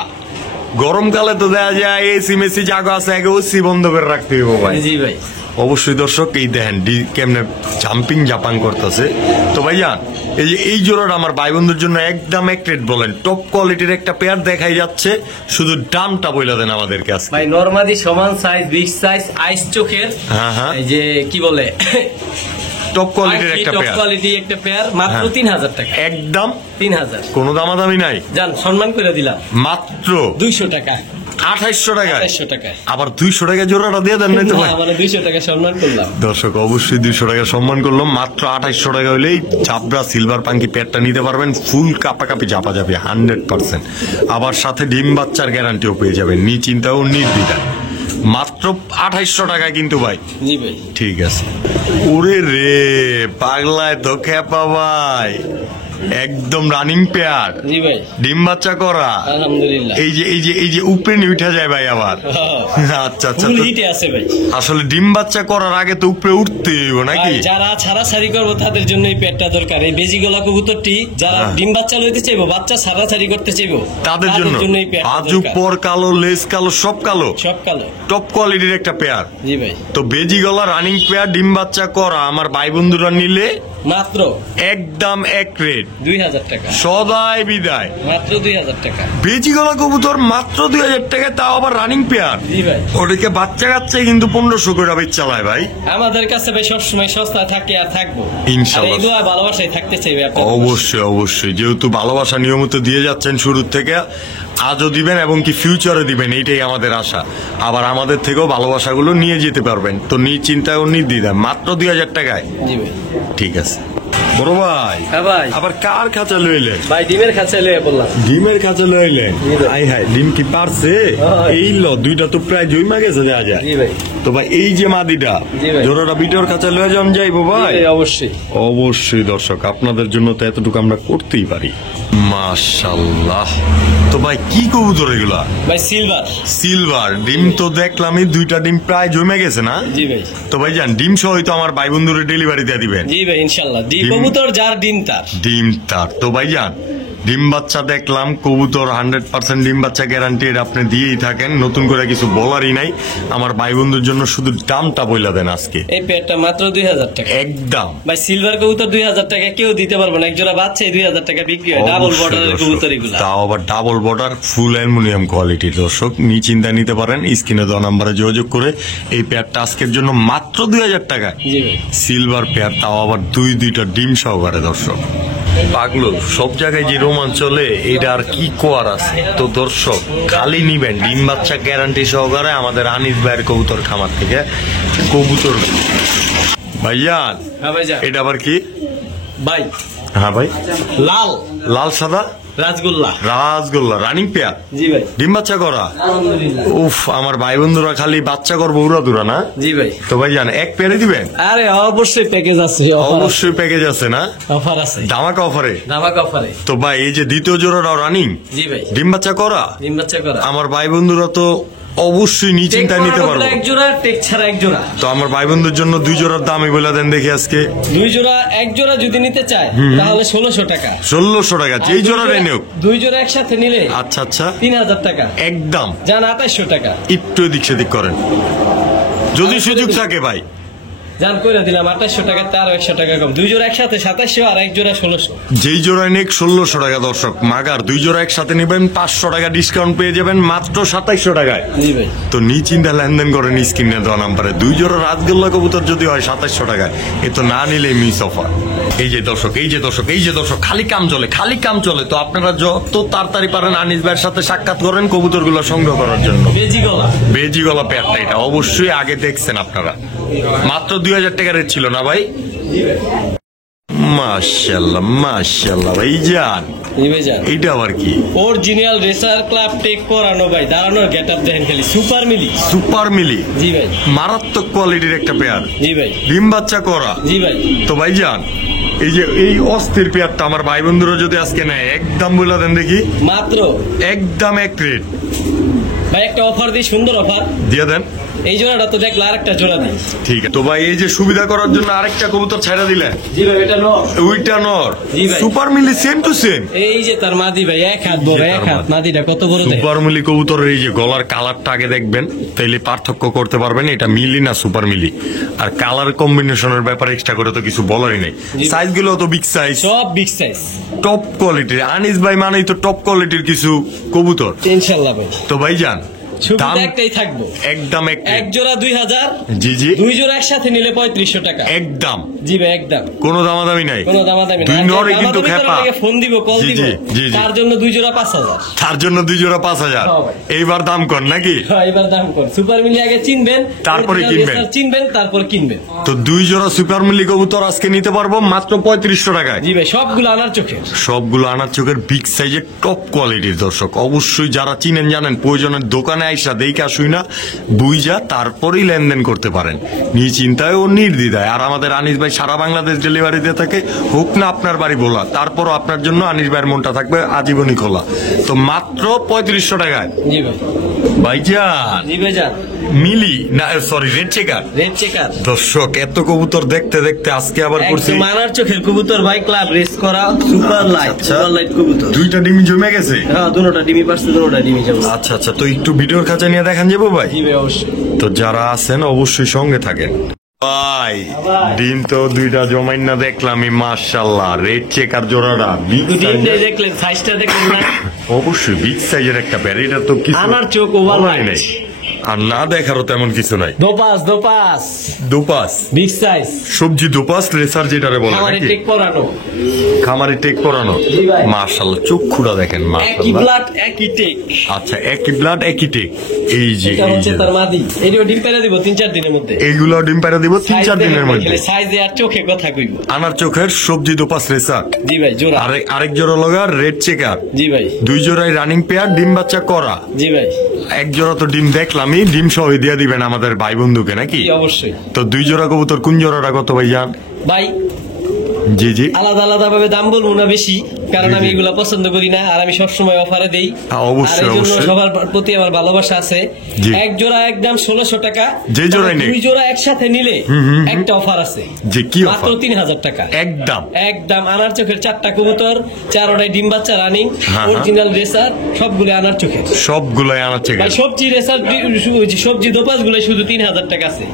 গরমকালে তো দেখা যায় এসি মেসি জাগো আছে, আগে ওসি বন্ধ করে রাখতে হইব ভাই। জি ভাই। অবশ্যই দর্শক, এই দেখেন কেমনে জাম্পিং জাপাং করতেছে। তো ভাইজান, এই যে এই জোড়াটা আমার ভাই বন্ধুর জন্য একদম এক রেট বলেন, টপ কোয়ালিটির একটা পেয়ার দেখাই যাচ্ছে, শুধু দামটা বইলা দেন আমাদেরকে আজকে। ভাই নরমালি সমান সাইজ, বিগ সাইজ, আইস চোখের, হ্যাঁ, হ্যাঁ। এই যে কি বলে, টপ কোয়ালিটির একটা টপ পেয়ার, কোয়ালিটি একটা পেয়ার, মাত্র হ্যাঁ। 3000 টাকা। একদম 3000। কোনো দামাদামি নাই, যান সম্মান করে দিলাম, মাত্র 200 টাকা। 2800 টাকায়। 2800 টাকায়। আবার 200 টাকা জোড়াটা দিয়ে দেন নাই তো ভাই? না, মানে 200 টাকা সম্মান করলাম। দর্শক, অবশ্যই 200 টাকা সম্মান করলাম, মাত্র 2800 টাকা হলেই চাবড়া সিলভার পাঙ্কি পেয়ারটা নিতে পারবেন, ফুল কাপাকাপি চাপা যাবে 100%। আবার সাথে ডিম বাচ্চার গ্যারান্টিও পেয়ে যাবেন, নিশ্চিন্তা ও নির্দ্বিধায়, মাত্র 2800 টাকায় কিন্তু ভাই। জি ভাই। ঠিক আছে। ওরে রে পাগলায় তো খেপা ভাই, একদম রানিং পেয়ার, জি ভাই। ডিম বাচ্চা করা। আলহামদুলিল্লাহ। এই যে উপরে নিয়ে উঠা যায় ভাই আবার। আচ্ছা আচ্ছা, ফুল তো হিটে আছে ভাই। আসলে ডিম বাচ্চা করার আগে তো উপরে উঠতে হইব নাকি? ভাই, যারা ছাড়াছাড়ি করবো তাদের জন্য এই পেটটা দরকার। এই বেজি গলা কবুতরটি যারা হ্যাঁ। ডিম বাচ্চা লইতে চাইবো, বাচ্চা ছাড়াছাড়ি করতে চাইবো, তাদের জন্য এই পেটটা আজু দরকার। পর কালো, লেস কালো, সব কালো, সব কালো। টপ কোয়ালিটির একটা পেয়ার। জি ভাই। তো বেজি গলা রানিং পেয়ার, ডিম বাচ্চা করা আমার ভাই বন্ধুরা নিলে মাত্র একদম এক রেট, 2000 টাকা। সদাই বিদায়। মাত্র 2000 টাকা। বেজি গলা কবুতর মাত্র 2000 টাকায়, তাও আবার রানিং পেয়ার। জি ভাই। ওদিকে বাচ্চা কাচ্চাই কিন্তু 1500 করে বেচ চালায় ভাই। আমাদের কাছে ভাই সবসময় সস্তা থাকে আর থাকবো ইনশাআল্লাহ। আর এগুলো ভালোবাসায় থাকতে চাইবে আপনার। অবশ্যই অবশ্যই, যেহেতু ভালোবাসা নিয়মিত দিয়ে যাচ্ছেন শুরুর থেকে, আজও দিবেন এবং কি ফিউচারে দিবেন, এইটাই আমাদের আশা। আবার আমাদের থেকেও ভালোবাসাগুলো নিয়ে যেতে পারবেন। তো নিশ্চিন্তায় ও নির্দ্বিধায় মাত্র 2000 টাকায়। জি ভাই। ঠিক আছে। বড় ভাই হ্যাঁ ভাই আবার কার খাঁচা লইলেন? ভাই ডিমের খাঁচা লয়ে বললাম। ডিমের খাঁচা লইলেন? জি ভাই। আই হাই, ডিম কি পারছে? হ্যাঁ। এই দুইটা তো প্রায় জমা গেছে দেওয়া যায়। জি ভাই। তো ভাই এই যে মাদিটা জি ভাই। জোড়াটা বিটের খাঁচা লয়ে যাম যাইবো ভাই? এই অবশ্যই। অবশ্যই দর্শক, আপনাদের জন্য তো এতটুকু আমরা করতেই পারি। মাশাআল্লাহ। তো ভাই কি কবুতর এগুলা? ভাই সিলভার। সিলভার ডিম তো দেখলামই, দুইটা ডিম প্রায় জমে গেছে না? জি ভাই। তো ভাই জান ডিম সহ তো আমার ভাই বন্ধুরে ডেলিভারি দিয়ে দিবেন? জি ভাই ইনশাআল্লাহ। ডিম ডিম- কবুতর যার ডিম তার। ডিম তার। তো ভাই জান ডিম বাচ্চা দেখলাম, কবুতর 100% ডিম বাচ্চা গ্যারান্টি, এটা আপনি দিয়েই থাকেন, নতুন করে কিছু বলারই নাই। আমার ভাই বন্ধুর জন্য শুধু দামটা বইলা দেন আজকে এই পেয়ারটা মাত্র 2000 টাকা। একদম। ভাই সিলভার কবুতর 2000 টাকা কেউ দিতে পারবে না। এক জোড়া বাচ্চা 2000 টাকা বিক্রি হয়। ডাবল অবশ্যই বর্ডারের দর্শক। কবুতর এগুলা। তাও আবার ডাবল বর্ডার, ফুল অ্যালুমিনিয়াম কোয়ালিটির। দর্শক নিশ্চিন্তা নিতে পারেন, স্ক্রিনে দেওয়া নাম্বারে যোগাযোগ করে এই পেয়ারটা আজকের জন্য মাত্র 2000 টাকা। জি ভাই। সিলভার পেয়ার, তাও আবার দুইটা ডিম সহকারে। দর্শক পাগলো সব জায়গায় যে রোমাঞ্চ চলে, এটা আর কি কোয়ার আছে। তো দর্শক খালি নিবেন ডিম বাচ্চা গ্যারান্টি সহকারে আমাদের আনিস ভাইয়ের কবুতর খামার থেকে কবুতর। ভাইয়ান হ্যাঁ ভাই যা। এটা আবার কি? ভাই হ্যাঁ ভাই, লাল লাল সাদা রাজগোল্লা। রাসগোল্লা রানিং পেয়ার, জি ভাই। ডিম বাচ্চা করা। আলহামদুলিল্লাহ। উফ, আমার ভাই বন্ধুরা খালি বাচ্চা করবো উড়া দুরা না? জি ভাই। তো ভাই জান এক পেয়ারে দিবেন? আরে অবশ্যই প্যাকেজ আছে। অবশ্যই প্যাকেজ আছে না? অফার আছে। ধামাকা অফারে। ধামাকা অফারে। তো ভাই এই যে দ্বিতীয় জোড়াটাও রানিং, জি ভাই। ডিম বাচ্চা করা। ডিম বাচ্চা করা। আমার ভাই বন্ধুরা তো অবশ্যই নিশ্চিন্তায় নিতে পারবো। এক জোড়া টেক ছাড়া এক জোড়া। তো আমার ভাই বন্ধুর জন্য দুই জোড়ার দামই বলে দেন দেখি আজকে। দুই জোড়া এক জোড়া যদি নিতে চায় তাহলে 1600 টাকা। 1600 টাকা যেই জোড়া রেনেও। দুই জোড়া একসাথে নিলে আচ্ছা আচ্ছা, 3000 টাকা। একদম। যান 2800 টাকা। একটু এদিক সেদিক করেন যদি সুযোগ থাকে ভাই। যান করে দিলাম 2800 টাকা, তার 100 টাকা কম। দুই জোড়া একসাথে 2700 আর এক জোড়া 1600। যেই জোড়ায় নেক 1600 টাকা। দর্শক মাগার দুই জোড়া একসাথে নেবেন 500 টাকা ডিসকাউন্ট পেয়ে যাবেন মাত্র 2700 টাকায়। জি ভাই। তো নিশ্চিন্তা লেনদেন করেন স্ক্রিনে দেওয়া নাম্বারে। দুই জোড়া রাজগোল্লা কবুতর যদি হয় 2700 টাকায়, এ তো না নিলে মিস অফার। এই যে দর্শক, এই যে দর্শক, এই যে দর্শক, খালি কাম চলে, খালি কাম চলে। তো আপনারা যত তাড়াতাড়ি পারেন আনিস ভাইয়ের সাথে সাক্ষাৎ করেন কবুতর গুলো সংগ্রহ করার জন্য। বেজি গলা। বেজি গলা পেয়ারটা এটা অবশ্যই আগে দেখছেন আপনারা, মাত্র 2000 টাকা রেট ছিল না ভাই? মাশাআল্লাহ মাশাআল্লাহ। ভাই জান জি ভাই যান। এইটা আবার কি? অরিজিনাল রেসার ক্লাব টেক করানো ভাই। দাঁড়ানোর গেটআপ দেখেন খালি সুপার মিলি। সুপার মিলি, জি ভাই। মারাত্মক কোয়ালিটির একটা পেয়ার, জি ভাই। ডিম বাচ্চা করা। জি ভাই। তো ভাই জান এই যে এই অস্থির পেয়ারটা আমার ভাই বন্ধুরা যদি আজকে নেয়, একদম বলে দেন দেখি। মাত্র একদম এক রেট ভাই একটা অফার দিই, সুন্দর অফার দিয়ে দেন। এই জোড়াটা তো দেখলে আরেকটা জোড়া দিই। ঠিক আছে। তো ভাই এই যে সুবিধা করার জন্য আরেকটা কবুতর ছাড়া দিলেন, জি ভাই এটা নর। ওইটা নর। জি ভাই। সুপার মিলি সেম টু সেম। এই যে তার মাদি ভাই, এক হাত বড়, এই যে এক তার হাত। মাদি। মাদিটা কত বড় দেখেন। সুপার মিলি কবুতরের এই যে গলার কালারটা আগে দেখবেন, তাইলে পার্থক্য করতে পারবেন এটা মিলি না সুপার মিলি। আর কালার কম্বিনেশনের ব্যাপারে এক্সট্রা করে তো কিছু বলারই নেই। সাইজ গুলো তো বিগ সাইজ, সব বিগ সাইজ, টপ কোয়ালিটির। আনিস ভাই মানেই তো টপ কোয়ালিটির কিছু কবুতর। ইনশাআল্লাহ ভাই। তো ভাই জান সুবিধা দাম একটাই থাকবো, একদম এক জোড়া 2000, জি জি দুই জোড়া একসাথে নিলে 3500 টাকা। একদম, জি ভাই একদম, কোনো দামাদামি নাই। কোনো দামাদামি দুই না। নরে কিন্তু দামাদামি খেপা। করার আগে ফোন দিব, কল জি, দিব, জি, জি, জি। তার জন্য দুই জোড়া 5000। তার জন্য দুই জোড়া 5000। হ্যাঁ ভাই। এইবার দাম কর নাকি? হ্যাঁ, এবার দাম কর। সুপার মিলি আগে চিনবেন, তারপরে original কিনবেন। racer চিনবেন, তারপর কিনবেন। তো দুই জোড়া সুপার মিলি কবুতর আজকে নিতে পারবো মাত্র 3500 টাকায়। জি ভাই, সবগুলো আনার চোখে। সবগুলো আনার চোখের বিগ সাইজের টপ কোয়ালিটির। দর্শক অবশ্যই যারা চিনেন জানেন, প্রয়োজনের দোকানে আইসা দেখা শুই না বুঝা তারপরেই লেনদেন করতে পারেন নিশ্চিন্তায় ও নির্দ্বিধায়। আর আমাদের আনিস ভাই সারা বাংলাদেশ ডেলিভারি দিয়ে থাকে, হোক না আপনার বাড়ি বলা, তারপরও আপনার জন্য আনিস ভাইয়ের মনটা থাকবে আজীবনই খোলা। তো মাত্র 3500 টাকায় জি ভাই। ভাইজান জি ভাই যান। মিলি না, sorry red checker. Red checker. দর্শক এত কবুতর দেখতে দেখতে আজকে আবার করছি একদম আনার চোখের কবুতর ভাই, ক্লাব রেস করা সুপার লাইট, সুপার লাইট কবুতর। দুইটা ডিম জমে গেছে। হ্যাঁ, দুটোটা ডিমি পারছে, দুটোটা ডিমি যাবো। আচ্ছা আচ্ছা, তো একটু ভিডিওর কাছে নিয়ে দেখান যাবো ভাই? জি ভাই অবশ্যই। তো যারা আছেন অবশ্যই সঙ্গে থাকেন ভাই। ডিম তো দুইটা জমাইন না দেখলামই, মাশাআল্লাহ। রেড চেকার জোড়াটা বিগ ডিমটাই দেখলেন, সাইজটা দেখলেন না? অবশ্যই বিগ সাইজের একটা প্যার। এটা তো কিছু আনার চোখ ওভার বলাই লাইট। নাই। আর না দেখারও তেমন কিছু নাই। দোপাস দোপাস দুপাস বিগ সাইজ সবজি দুপাস রেসার যেটারে বলে আমারে নাকি? টেক পরানো খামারে টেক করানো। জি ভাই। মাশাআল্লাহ চক্ষুটা দেখেন একই মাশাআল্লাহ। ব্লাড একই টেক। আচ্ছা একই ব্লাড একই টেক। এই যে এটা এই হচ্ছে যে তার মাদি। এটাও ডিম পেরে দিব 3-4 দিনের মধ্যে। এইগুলো ডিম পাড়া দিব 3-4 দিনের মধ্যে। সাইজে আর চোখে কথা কইব। আনার চোখের সবজি দুপাস রেসার। জি ভাই জোড়া। আরেক জোড়া লগা রেড চেকার। জি ভাই। 2 জোড়াই রানিং পেয়ার ডিম বাচ্চা করা। জি ভাই। এক জোড়া তো ডিম দেখলামই, ডিম সহ দিয়ে দিবেন আমাদের ভাই বন্ধুকে নাকি? জি অবশ্যই। তো 2 জোড়া কবুতর কোন জোড়াটা কত ভাই জান? ভাই জি জি আলাদা আলাদা ভাবে দাম বলবো না বেশি, কারণ জি, জি। আমি এগুলা পছন্দ করি না, আর আমি সবসময় অফারে দেই। হ্যাঁ, অবশ্যই, আর এই জন্য অবশ্যই। সবার প্রতি আমার ভালোবাসা আছে। জি। এক জোড়া একদম 1600 টাকা। যে জোড়াই নেই। 2 জোড়া একসাথে নিলে একটা অফার আছে। যে কি মাত্র অফার? 3000 টাকা। একদম একদম আনার চোখের 4টা কবুতর, 4টাই ডিম বাচ্চা রানিং, হ্যাঁ। অরিজিনাল রেসার, সবগুলো আনার চোখের। সবগুলাই আনার চেকার। ভাই সবজি রেসার সবজি দোপাস গুলো শুধু 3000 টাকা আছে।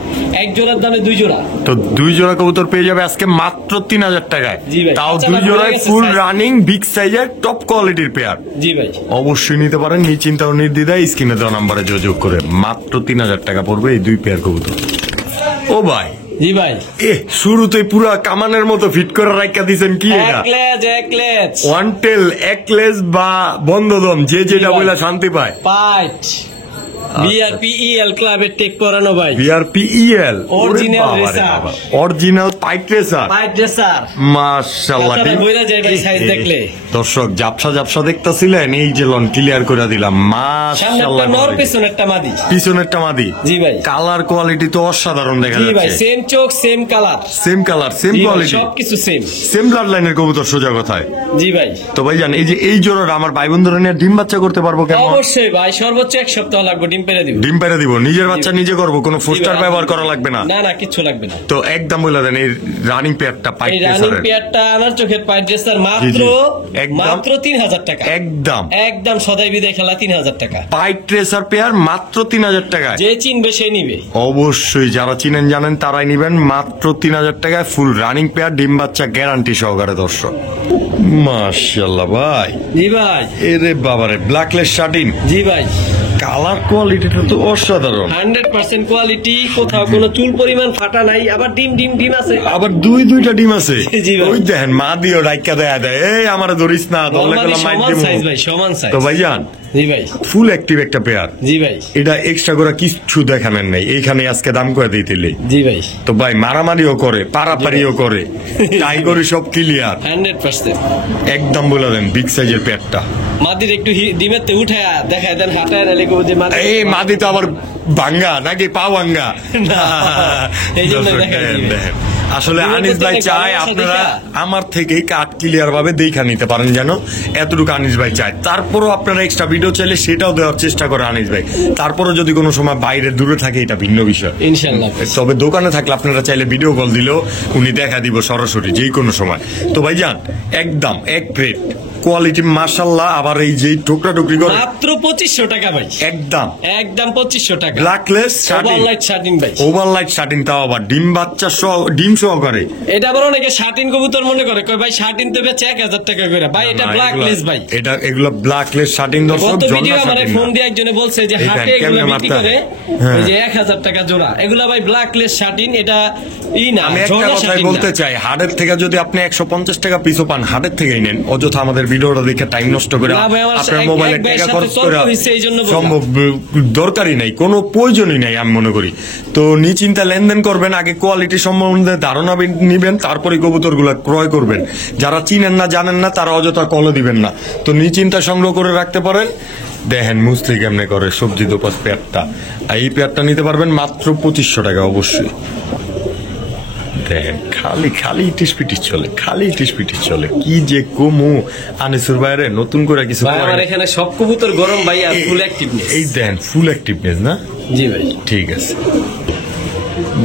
এক জোড়ার দামে 2 জোড়া। তো 2 জোড়া কবুতর পেয়ে যাবে আজকে মাত্র 3000 টাকায়। জি ভাই। তাও আচ্ছা, 2 আমার জোড়ায় হয়ে গেছে ফুল size। রানিং বিগ সাইজের টপ কোয়ালিটির পেয়ার। জি ভাই। অবশ্যই নিতে পারেন নিশ্চিন্তা ও নির্দ্বিধায় স্ক্রিনে দেওয়া নাম্বারে যোগাযোগ করে। মাত্র 3000 টাকা পড়বে এই 2 পেয়ার কবুতর। ও ভাই জি ভাই। শুরুতেই পুরা কামানের মতো ফিট করে রাখা দিছেন কি এটা? এক লেজ ওয়ান টেল একলেস বা বন্ধদম যে যেটা ভাই। বলে শান্তি পায়। পাইট বিআরপিইএল ক্লাবের টেক করানো ভাই। BRPEL Original racer। অরিজিনাল পাইট রেসার। পাইট রেসার। মাশাআল্লাহ। কাঁচাটা বইরা যায় ভাই size দেখলে। দর্শক জাপসা জাপসা দেখতাছিলেন, এই যে লন ক্লিয়ার করে দিলাম। সামনেরটা নর মাশাআল্লাহ। পেছনেরটা মাদি। পিছনেরটা মাদি। জি ভাই। কালার কোয়ালিটি তো অসাধারণ দেখা জি ভাই যাচ্ছে। সেম চোখ same colour. Same colour same জি ভাই কোয়ালিটি সবকিছু সেম। সেম ব্লাড লাইনের কবুতর সোজা কথায়। জি ভাই। তো ভাই জান এই যে এই জোড়াটা আমার ভাই বন্ধুরা নিয়ে ডিম বাচ্চা করতে পারবো কেমন? অবশ্যই ভাই সর্বোচ্চ 1 সপ্তাহ লাগবে ডিম পেরে দিব। ডিম পেরে দিব, নিজের বাচ্চা নিজে করবো, কোনো ফুস্টার ব্যবহার করা লাগবে না। না না কিচ্ছু লাগবে না। তো একদম বলে দেন এই রানিং পেয়ারটা পাইট এই রানিং রেসারের পেয়ারটা আনার চোখের পাইট রেসার মাত্র একদম। মাত্র 3000 টাকা। একদম একদম সদাই বিদায় খেলা 3000 টাকা। পাইট রেসার পেয়ার মাত্র 3000 টাকায়। যে চিনবে সে নিবে। অবশ্যই যারা চিনেন জানেন তারাই নিবেন মাত্র 3000 টাকায় ফুল রানিং পেয়ার ডিম বাচ্চা গ্যারান্টি সহকারে। দর্শক মাশাআল্লাহ ভাই। জি ভাই। এরে বাবারে ব্ল্যাকলেস শার্টিন। জি ভাই। কালার কোয়ালিটিটা তো অসাধারণ। 100% কোয়ালিটি, কোথাও কোনো চুল পরিমাণ ফাটা নাই, আবার ডিম ডিম ডিম আছে। আবার দুইটা ডিম আছে। জি ভাই। ওই দেখেন মা দিও রাইকা দেয়া দেয়, এই আমারে ধরিস না দলে নরমালি গেলাম মাইর সমান দিমু। সাইজ ভাই, সমান সাইজ। তো ভাইজান জি ভাই। ফুল অ্যাক্টিভ একটা পেয়ার। জি ভাই। এটা এক্সট্রা করে কিচ্ছু দেখানোর নাই, এইখানে আজকে দাম করে দিতেলে। জি ভাই। তো ভাই মারামারিও করে পারাপারিও করে, তাই করে সব ক্লিয়ার। 100%। একদম বলে দেন বিগ সাইজের পেয়ারটা। মাদির একটু ডিমের তে উঠে দেখায় দেন, হাঁটায় না লেগে যে মাদি। এই মাদি তো আবার ভাঙ্গা নাকি পা ভাঙ্গা? না, এই জন্য দর্শক, দেখাই দেখেন, দিবে। দেখেন। আসলে ডিমের আনিস প্রতি ভাই অনেক চায় ভালোবাসা আপনারা দেখা। আমার থেকে কাট ক্লিয়ার ভাবে দেখা নিতে পারেন, যেন এতটুকু আনিস ভাই চায়। তারপরও আপনারা এক্সট্রা ভিডিও চাইলে সেটাও দেওয়ার চেষ্টা করে আনিস ভাই। তারপরও যদি কোনো সময় বাইরে দূরে থাকে এটা ভিন্ন বিষয়। ইনশাআল্লাহ। তবে দোকানে থাকলে আপনারা চাইলে ভিডিও কল দিলেও উনি দেখা দিব সরাসরি যে কোনো সময়। তো ভাই যান একদম এক প্লেট কোয়ালিটি মাশাআল্লাহ। আবার এই যে টুকরা টুকরি করে মাত্র 2500 টাকা ভাই। একদম একদম 2500 টাকা। ব্ল্যাকলেস শার্টিন, ওভারলাইট শার্টিন ভাই। ওভারলাইট শার্টিন, তাও আবার ডিম বাচ্চা সহ ডিম সহকারে। এটা আবার অনেকে শার্টিন কবুতর মনে করে, কয় ভাই শার্টিন তো বেচে 1000 টাকা করে। ভাই এটা না, ব্ল্যাকলেস ভাই। এগুলো ব্ল্যাকলেস শার্টিন। দর্শক গত ভিডিও জন্না আমারে শার্টিন ফোন না। দিয়ে একজনে বলছে যে এই হাটে দেন, এগুলো কেমনে বিক্রি মারতা? করে হ্যাঁ। ওই যে 1000 টাকা জোড়া। এগুলা ভাই ব্ল্যাকলেস শার্টিন, এটা না আমি একটা ঝর্ণা কথাই শার্টিন বলতে না। চাই, হাটের থেকে যদি আপনি 150 টাকা পিছু পান হাটের থেকেই নেন। অযথা আমাদের ভিডিওটা দেখে টাইম নষ্ট করে না ভাই, আমার আপনার এক মোবাইলে ভাইয়ের টাকা সাথে খরচ তর্ক করে হইছে, এই জন্য বললাম। সম্ভব দরকারই নাই, কোনো প্রয়োজনই নাই আমি মনে করি। তো নিশ্চিন্তা লেনদেন করবেন, আগে কোয়ালিটি সম্বন্ধে ধারণা নিবেন, তারপরে কবুতর গুলা ক্রয় করবেন। যারা চিনেন না জানেন না তারা অযথা কলও দিবেন না। তো নিশ্চিন্তা সংগ্রহ করে রাখতে পারেন। দেখেন মুসলি কেমনে করে সবজি দোপাস পেয়ারটা। আর এই পেয়ারটা নিতে পারবেন মাত্র 2500 টাকা অবশ্যই। দেখেন খালি খালি ইটিস পিটিস চলে, খালি ইটিস পিটিস চলে। কি যে কমু আনিসুর বাইরে নতুন করে কিছু ভাই করে আমার না। এখানে সব কবুতর গরম ভাই, আর ফুল অ্যাক্টিভনেস। এই দেন ফুল অ্যাক্টিভনেস না? জি ভাই। ঠিক আছে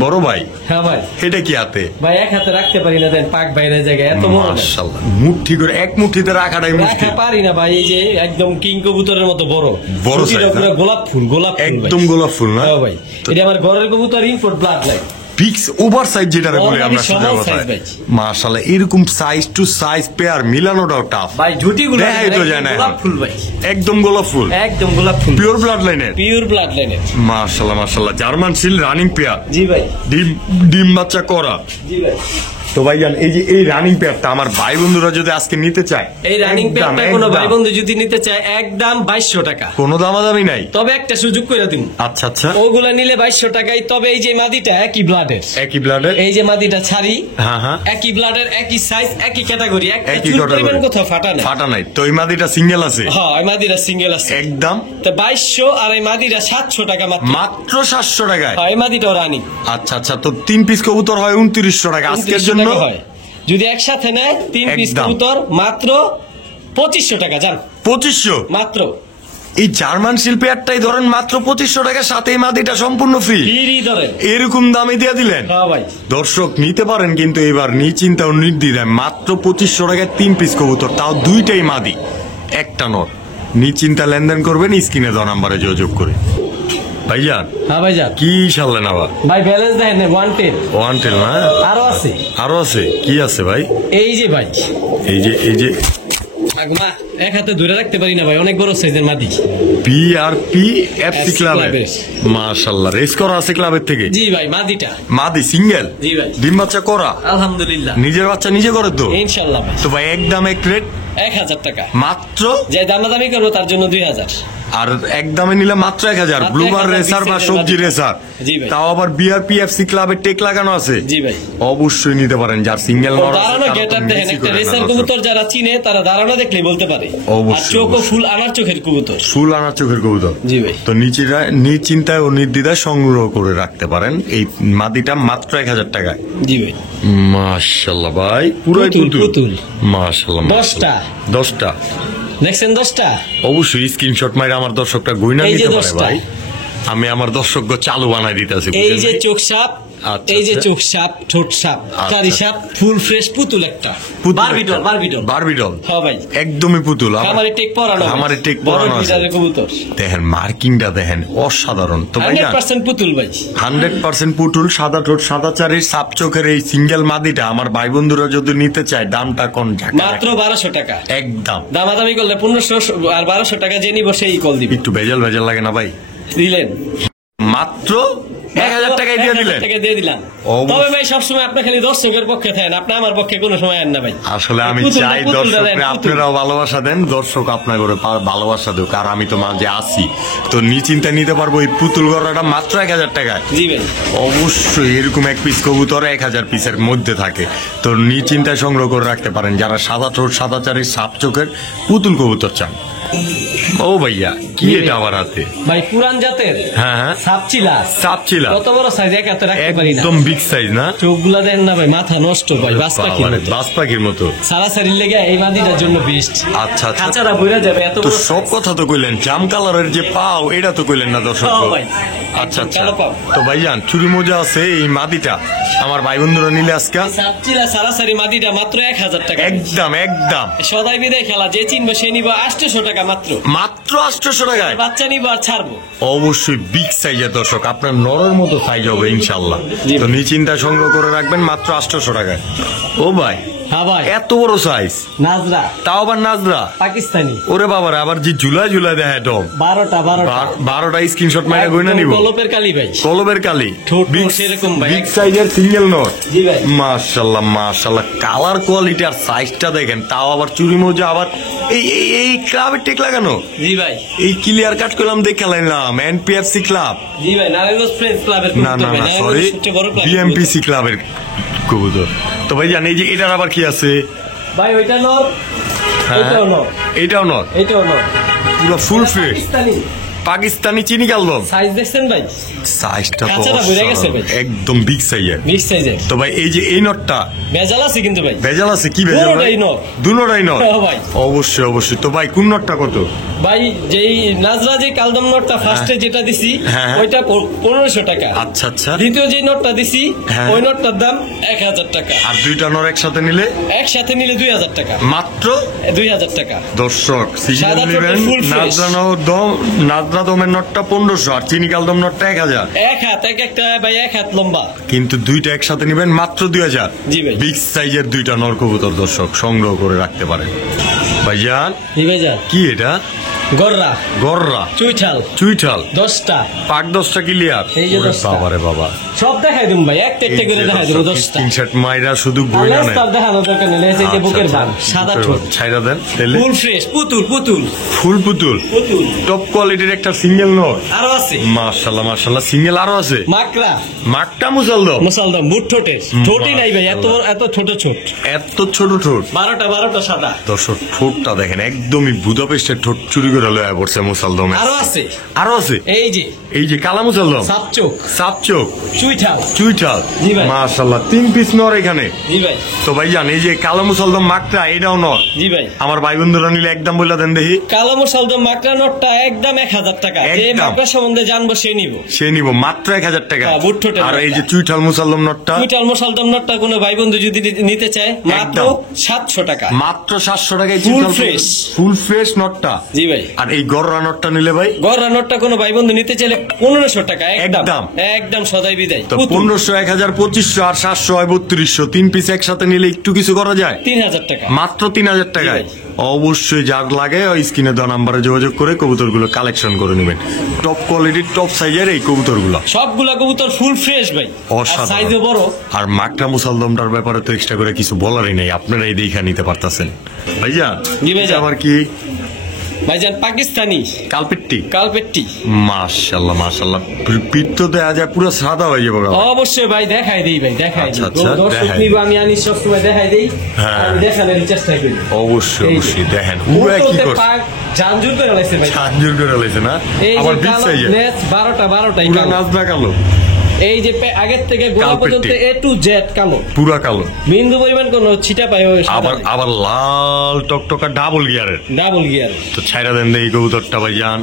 বড় ভাই, হ্যাঁ ভাই। এটা কি হাতে? ভাই এক হাতে রাখতে পারি না, দেন পাক বাইরে জায়গায় এত বড় না। মাশাআল্লাহ মুঠি করে এক মুঠিতে রাখাটাই মুশকিল। রাখা পারি না ভাই, এই যে একদম কিং কবুতরের মতো বড় বড় সুতিটা size, পুরো না? গোলাপ ফুল, গোলাপ ফুল ভাই। একদম গোলাপ ফুল না? হ্যাঁ ভাই, এটা আমার ঘরের কবুতর, import blood line. Fix over size যেটা বলে Already আমরা সেটা সমান কথা size ভাই। মাশাআল্লাহ এরকম সাইজ টু সাইজ পেয়ার মিলানোটাও টাফ ভাই ঝুটিগুলো দেখাই তো যায় না গোলাপ এখন। ফুল ভাই, একদম গোলাপ ফুল একদম গোলাপ ফুল, পিওর ব্লাড লাইনের পিওর ব্লাড লাইনের। মাশাআল্লাহ মাশাআল্লাহ জার্মান সিল রানিং পেয়ার জি ভাই, ডিম বাচ্চা করা। জি ভাই। তো ভাইজান এই যে এই রানিং পেয়ারটা আমার ভাই বন্ধুরা যদি আজকে নিতে চায় এই রানিং একদম, প্যাকটা কোনো একদম। ভাই বন্ধু যদি নিতে চায় একদম 2200 টাকা। কোনো দামাদামি নাই। তবে একটা সুযোগ করে দিন, আচ্ছা আচ্ছা ওগুলা নিলে 2200 টাকায়। তবে এই যে মাদিটা একই ব্লাডের, একই ব্লাডের এই যে মাদিটা ছাড়ি হ্যাঁ হ্যাঁ একই ব্লাডের, একই সাইজ, একই ক্যাটাগরি, একটা একই চুল category। পরিমাণ কোথাও ফাটা নেই। ফাটা নাই। তো এই মাদিটা সিঙ্গেল আছে হ্যাঁ, এই মাদিরা সিঙ্গেল আছে একদম তো 2200, আর এই মাদিরা 700 টাকা মাত্র। মাত্র 700 টাকায়। হ্যাঁ, এই মাদিটাও রানিং। আচ্ছা আচ্ছা তো 3 পিস কবুতর হয় 2900 টাকা আজকের 2900 জন্য। টাকা হয়। যদি একসাথে নেয় 3 পিস একদম। কবুতর মাত্র 2500 টাকা যান 2500। মাত্র। এই জার্মান শিল্পেয়ারটাই ধরেন মাত্র 2500 টাকা, সাথে এই মাদিটা সম্পূর্ণ ফ্রি। ফ্রি ধরেন। এরকম দামে দিয়ে দিলেন। হ্যাঁ ভাই, দর্শক নিতে পারেন কিন্তু এবার নিশ্চিন্তা ও নির্দ্বিধায় মাত্র 2500 টাকায় 3 পিস কবুতর, তাও দুইটাই মাদি একটা নর। নিশ্চিন্তা লেনদেন করবেন স্ক্রিনে দেওয়া নাম্বারে যোগাযোগ করে। ভাইজান হ্যাঁ ভাই যান। কি সারলেন আবার? ভাই ব্যালেন্স দেখেন 110 ওয়ান্টেল না আরো আছে। আরো আছে? কি আছে ভাই? এই যে ভাই, এই যে আগমা এক হাতে ধরে রাখতে পারি না ভাই, অনেক বড় সাইজের মাদি। বিআরপি এফসি FC ক্লাবে ক্লাবের। মাশাআল্লাহ রেস করা আছে ক্লাবের থেকে। জি ভাই, মাদিটা মাদি সিঙ্গেল জি ভাই, ডিম বাচ্চা করা আলহামদুলিল্লাহ নিজের বাচ্চা নিজে করে তো। ইনশাআল্লাহ ভাই। তো ভাই একদম এক রেট 1000 টাকা। মাত্র, যে দামাদামি করবো তার জন্য 2000। আর একদমে নিলে মাত্র 1000। মাত্র ব্লুবার 1000 রেসার বা BCL সবজি বাজেট। রেসার, জি ভাই। তাও আবার বিআরপি এফসি ক্লাবের টেক লাগানো আছে। জি ভাই। অবশ্যই নিতে পারেন যার সিঙ্গেল ও দাঁড়ানো গেটআপ দেখেন, একটা রেসার কবুতর যারা চিনে তারা দাঁড়ানো দেখলেই বলতে পারে। আর অবশ্যই, চোখও অবশ্যই। ফুল আনার চোখের কবুতর। ফুল আনার চোখের কবুতর। জি ভাই। তো নিশ্চিন্তায় ও নির্দ্বিধায় সংগ্রহ করে রাখতে পারেন এই মাদিটা মাত্র 1000 টাকায়। জি ভাই। মাশাআল্লাহ ভাই পুরোই পুতুল, পুতুল। পুতুল। মাশাআল্লাহ 10টা। 10টা। দেখছেন 10টা? অবশ্যই স্ক্রিনশট মাইরা আমার দর্শকটা গইনা এই যে নিতে পারে 10টা। ভাই। আমি আমার দর্শক চালু বানাই দিতেছি। এই যে চোখ সাপ, আচ্ছা, এই যে আচ্ছা। চোখ সাপ, ঠোঁট সাপ, চারি সাপ, ফুল ফ্রেশ পুতুল একটা। বারবিডল। বারবিডল হ্যাঁ ভাই, একদমই পুতুল। আমারে টেক পরানো। আমারে টেক বড় পরানো আছে। বিড়ালের কবুতর। দেখেন মার্কিংটা দেখেন অসাধারণ। তো ভাই 100% পুতুল ভাই। 100% পুতুল, সাদা ঠোঁট, সাদা চারির, সাপ চোখের এই সিঙ্গেল মাদিটা আমার ভাই বন্ধুরা যদি নিতে চায় দামটা কোন মাত্র 1200 টাকা। একদম। দামাদামি করলে 1500 আর 1200 টাকা যে নিব সেই কল দিবে। একটু ভেজাল লাগে না ভাই? দিলেন মাত্র 1000 টাকায় দিয়ে দিলেন। 1000 টাকা দিয়ে দিলাম। অবশ্যই। তবে ভাই সবসময় আপনি খালি দর্শকের পক্ষে থাকেন, আপনি আমার পক্ষে কোনো সময় আন না ভাই। আসলে আমি পুতুলটা, চাই পুতুলটা দেন, দর্শকরা পুতুল। আপনারাও ভালোবাসা দেন, দর্শক আপনার করে ভালোবাসা দেব, আর আমি তো মাঝে আসি তো নিশ্চিন্তা নিতে পারবো এই পুতুল গড়াটা মাত্র 1000 টাকায়। জি ভাই। অবশ্যই এরকম এক পিস কবুতর 1000 পিসের মধ্যে থাকে, তো নিশ্চিন্তায় সংগ্রহ করে রাখতে পারেন যারা সাদা ঠোঁট, সাদা চারি, সাপ চোখের পুতুল কবুতর চান। ও ভাইয়া কি এটা আমার হাতে? ভাই পুরান জাতের হ্যাঁ হ্যাঁ সাপচিলা। সাপচিলা কত বড় সাইজ, এক হাতে রাখতে পারি না। একদম বিগ সাইজ না? চোখগুলা দেন না ভাই, মাথা নষ্ট ভাই, বাস পাখির বাবারে, মতো। বাজ পাখির মতো। সারাসারির লেগে এই মাদিটার জন্য বেস্ট। আচ্ছা আচ্ছা। খাঁচাটা বইরা যাবে এত তো বড় সব কথা তো কইলেন, জাম কালারের যে পাও এটা তো কইলেন না দর্শক? হ্যাঁ ভাই। আচ্ছা আচ্ছা। কালো পাও। তো ভাইজান চুরি মোজা আছে এই মাদিটা আমার ভাই বন্ধুরা নিলে আজকে সাপচিলা সারাসারি মাদিটা মাত্র 1000 টাকা। একদম একদম সদাই বিদায় খেলা, যে চিনবে সে নিব 800 টাকা মাত্র। মাত্র 800 টাকায়। বাচ্চা নিব আর ছাড়বো। অবশ্যই বিগ সাইজের দর্শক, আপনার নরের মতো সাইজ হবে ইনশাল্লাহ। জি। তো নিশ্চিন্তা সংগ্রহ করে রাখবেন মাত্র 800 টাকায়। ও ভাই হ্যাঁ ভাই। এত বড় সাইজ, নাজরা তাও আবার নাজরা। পাকিস্তানি। ওরে বাবারে, আবার যে ঝুলা দেয় ডম 12টা 12টা স্ক্রিনশট মাইরা গইনা নিব। কলপের কালি ভাই। কলবের কালি, ঠোঁট সেরকম ভাই। বিগ সাইজের সিঙ্গেল নট। জি ভাই। মাশাআল্লাহ মাশাআল্লাহ, কালার কোয়ালিটি আর সাইজটা দেখেন, তাও আবার চুরি মোজা, আবার এই এই এই ক্লাবের টেক লাগানো। জি ভাই। এই ক্লিয়ার কাট করলাম দেখালাম এনপিএফসি ক্লাব। জি ভাই, নারায়ণগঞ্জ ফ্রেন্ডস ক্লাবের না না না সরি, বিএমপিসি ক্লাবের কবুতর। তো ভাই জানি যে এটার আবার কি আছে? ভাই ওইটা নর, হ্যাঁ, এটাও নর, এটাও নট, এটাও নর। পুরো ফুল ফ্রেশ পাকিস্তানি। পাকিস্তানি চিনি কালবম। সাইজ দেখছেন ভাই? সাইজটা তো কাঁচাটা বেড়ে গেছে ভাই। একদম বিগ সাইজের। বিগ সাইজের। তো ভাই এই যে এই নটটা ভেজাল আছে কিন্তু ভাই। ভেজাল আছে? কি ভেজাল ভাই? দুটোটাই নট। দুটোটাই নট। হ্যাঁ ভাই। অবশ্যই অবশ্যই। তো ভাই কোন নটটা কত? ভাই যেই নাজরা যে কালদম নোটটা ফার্স্টে যেটা দিছি হ্যাঁ। ওইটা 1500 টাকা। আচ্ছা আচ্ছা। দ্বিতীয় যে নোটটা দিছি হ্যাঁ। ওই নোটটার দাম 1000 টাকা। আর দুইটা নর একসাথে নিলে একসাথে নিলে 2000 টাকা। মাত্র 2000 টাকা। দর্শক সাদা সিজন নেবেন টোটাল full fresh। নাজরানো দম নাজরা সাদরা দমের নটটা 1500 আর চিনি কালদম নটটা 1000। এক হাত এক একটা ভাই, এক হাত লম্বা। কিন্তু দুইটা একসাথে নেবেন মাত্র 2000। জি ভাই। বিগ সাইজের দুইটা নর কবুতর দর্শক সংগ্রহ করে রাখতে পারেন। ভাইজান জি ভাই যান। কি এটা? গররা, গররা, চুইঠাল চুইঠাল, 10টা। পাক 10টা ক্লিয়ার। এই যে 10টা। বাবারে বাবা, সব দেখাই দিম ভাই, একটা একটা করে দেখাই দিম 10টা। স্ক্রিনশট মাইরা শুধু বইনা নেন। আলাদা দেখানো দরকার নেই, এই যে বুকের বান, সাদা ঠোঁট, ছাইরা দেন তাহলে। ফুল ফ্রেশ, পুতুল পুতুল ফুল পুতুল, পুতুল। টপ কোয়ালিটির একটা সিঙ্গেল নর। আরো আছে মাশাআল্লাহ মাশাআল্লাহ, সিঙ্গেল আরো আছে। মাকড়া, মাকটা মুসালদম, মুসালদম, বুট ঠোঁটের। ঠোঁটই নাই ভাই, এত এত ছোট ছোট, এত ছোট ঠোঁট। 12টা সাদা। দর্শক ঠোঁটটা দেখেন, একদমই বুদাপেস্টের ঠোঁট চুরি করে লয়া পড়ছে মুসালদমে। আরো আছে, আরো আছে এই যে এই যে কালা মুসালদম, সাপ চোখ, সাপ চোখ, চুইঠাল। চুইঠাল। জি ভাই। মাশাআল্লাহ 3 পিস নর এখানে। জি ভাই। তো ভাইজান এই যে কালা মুসালদম মাকটা এটাও নর। জি ভাই। আমার ভাই বন্ধুরা নিলে একদম বলে দেন দেখি। কালো মুসালদম মাকড়া নটটা একদম 1000 টাকা। যে একদম। মাকড়া সম্বন্ধে জানবো সে নিব। সে নিব মাত্র 1000 টাকা। হ্যাঁ, বুট ঠোঁটের আর এই নটটা। যে চুইঠাল মুসালদম নটটা চুইঠাল মুসালদম নটটা কোনো ভাই বন্ধু যদি নিতে চায় মাত্র একদম। 700 টাকা। মাত্র 700 টাকায় Full fresh। ফুল ফ্রেশ নটটা। জি ভাই। আর এই গররা নটটা নিলে ভাই গররা নটটা কোনো ভাই বন্ধু নিতে চাইলে 1500 টাকা। একদম একদম। একদম সদাই বিদায়। তো পুতুল, 1500, 1000, 2500 আর 700 হয় 3200। 3 পিস একসাথে নিলে একটু কিছু করা যায়। 3000 টাকা। মাত্র 3000 টাকায়। জি ভাই। অবশ্যই যার লাগে ওই স্ক্রিনে দেওয়া নাম্বারে যোগাযোগ করে কবুতরগুলো কালেকশন করে নেবেন। টপ কোয়ালিটির টপ সাইজের এই কবুতরগুলো। সবগুলা কবুতর ফুল ফ্রেশ ভাই, অসাধারণ। সাইজও বড়। আর মাকড়া মুসালদমটার ব্যাপারে তো এক্সট্রা করে কিছু বলারই নেই, আপনারা এই দেখা নিতে পারতেছেন। ভাইয়া জি ভাইজান। এটা আবার কি? ভাইজান পাকিস্তানি কালপেট্টি। কালপেট্টি। মাশাআল্লাহ মাশাআল্লাহ, পিঠ তো দেয়া যায় পুরো সাদা হয়ে যাবে। অবশ্যই ভাই দেখাই দেই ভাই, দেখাই আচ্ছা, দিই। আচ্ছা, দর্শক দেখাই নিব, আমি আনি সবসময় দেখাই দেই। হ্যাঁ। আমি দেখানোর চেষ্টা করি। অবশ্যই এই যে। অবশ্যই দেখেন পুরা কি উল্টোতে করছে। পাক জানজুর করে লাইছে ভাই। চাঞ্জুর করে লাইছে না, এই আবার যে বিগ কালো সাইজের লেজ 12টাই পুরা কালো। নাজনা কালো, এই যে আগের থেকে গোড়া কালপেট্টি। পর্যন্ত A to Z কালো। পুরা কালো। বিন্দু পরিমাণ কোনো ছিটা পায় আবার আবার লাল টকটকা ডাবল গিয়ারের। Double gear. তো ছাইরা দেন এই কবুতরটা ভাইজান,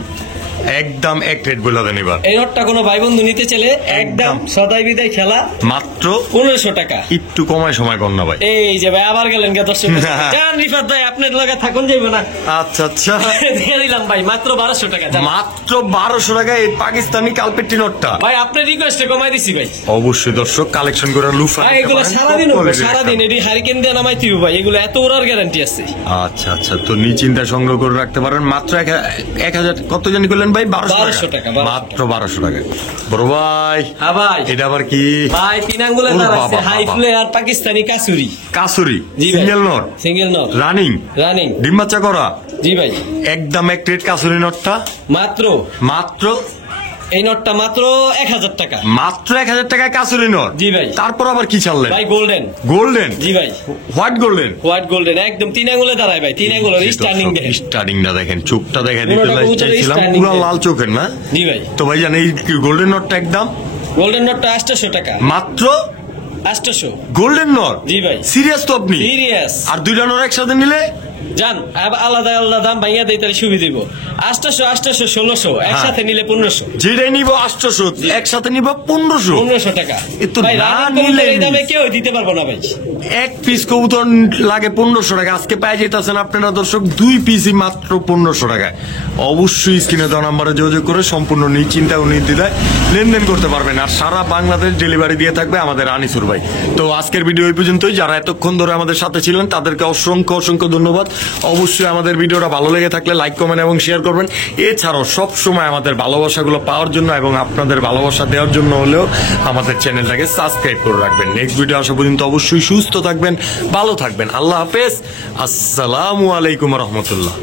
একদম এক রেট বলে দেন এবার। এই নটটা কোনো ভাই বন্ধু নিতে চাইলে একদম একদম। সদাই বিদায় খেলা মাত্র 1500 টাকা। একটু কমায় সময় কর না ভাই। এই যে ভাই আবার গেলেন কে দর্শক। জান রিফাত ভাই আপনার লাগা থাকুন যাইবে না। আচ্ছা আচ্ছা, দিয়ে দিলাম ভাই মাত্র 1200 টাকা। যান। মাত্র 1200 টাকায় এই পাকিস্তানি কালপেট্টি নটটা। ভাই আপনার রিকোয়েস্টে কমাই দিছি ভাই। অবশ্যই দর্শক কালেকশন করে লুফা ভাই নিতে এগুলো পারেন। সারাদিন Top উঠবো, quality-র সারাদিন একটা। এটি হারিকেন দিয়ে নামাই দিব ভাই, এগুলো এত ওরার গ্যারান্টি আছে। আচ্ছা আচ্ছা, তো নিশ্চিন্তা সংগ্রহ করে রাখতে পারেন মাত্র 1000 কত জানি করলেন ভাই? 1200 টাকা, 1200 মাত্র 1200 টাকা। বড় ভাই হ্যাঁ ভাই। এটা আবার কি? ভাই তিন আঙ্গুলে ওরে দাঁড়াচ্ছে বাবা, হাই বাবা। ফ্লেয়ার পাকিস্তানি কাসুরি। কাসুরি জি ভাই। Single not single not running running. ডিম বাচ্চা করা। জি ভাই। একদম এক রেট কাসুরি নটটা মাত্র মাত্র এই নটটা মাত্র 1000 টাকা। মাত্র 1000 টাকায় কাসুরি নট। জি ভাই। তারপর আবার কি ছাড়লেন? ভাই গোল্ডেন। গোল্ডেন। জি ভাই। White golden. হোয়াইট গোল্ডেন একদম তিন আঙ্গুলে দাঁড়ায় ভাই, তিন আঙ্গুলের স্টার্নিং দেখেন। স্টার্টিংটা দেখেন, চোখটা দেখে দিতে পুরোটা কবুতরের চাইছিলাম, standing পুরো দেখেন। লাল চোখের না। জি ভাই। তো ভাই জান এই গোল্ডেন নটটা একদম গোল্ডেন নটটা 800 টাকা। মাত্র 800। Golden not. জি ভাই। সিরিয়াস তো আপনি? সিরিয়াস। আর দুইটা নট একসাথে নিলে জান আলাদা আলাদা দাম ভাইয়া দেই তাহলে সুবিধা দিব। 800 800 1600 একসাথে নিলে 1500। যেটাই নিব 800, একসাথে নিব 1500। 1500 টাকা। এ তো ভাই না রানিং নিলে কবুতর এই দামে কেউ দিতে পারবো না ভাই। এক পিস কবুতর লাগে 1500 টাকা, আজকে পাই যেতেছেন আপনারা দর্শক 2 পিসই মাত্র 1500 টাকায়। অবশ্যই স্ক্রিনে দেওয়া নাম্বারে যোগাযোগ করে সম্পূর্ণ নিশ্চিন্তা ও নির্দ্বিধায় লেনদেন করতে পারবেন। আর সারা বাংলাদেশ ডেলিভারি দিয়ে থাকবে আমাদের আনিসুর ভাই। তো আজকের ভিডিও এই পর্যন্তই। যারা এতক্ষণ ধরে আমাদের সাথে ছিলেন তাদেরকে অসংখ্য অসংখ্য ধন্যবাদ। অবশ্যই আমাদের ভিডিওটা ভালো লেগে থাকলে লাইক কমেন্ট এবং শেয়ার করবেন। এছাড়াও সব সময় আমাদের ভালোবাসাগুলো পাওয়ার জন্য এবং আপনাদের ভালোবাসা দেওয়ার জন্য হলেও আমাদের চ্যানেলটাকে সাবস্ক্রাইব করে রাখবেন। নেক্সট ভিডিও আসা পর্যন্ত অবশ্যই সুস্থ থাকবেন, ভালো থাকবেন। আল্লাহ হাফেজ, আসসালামু আলাইকুম রহমতুল্লাহ।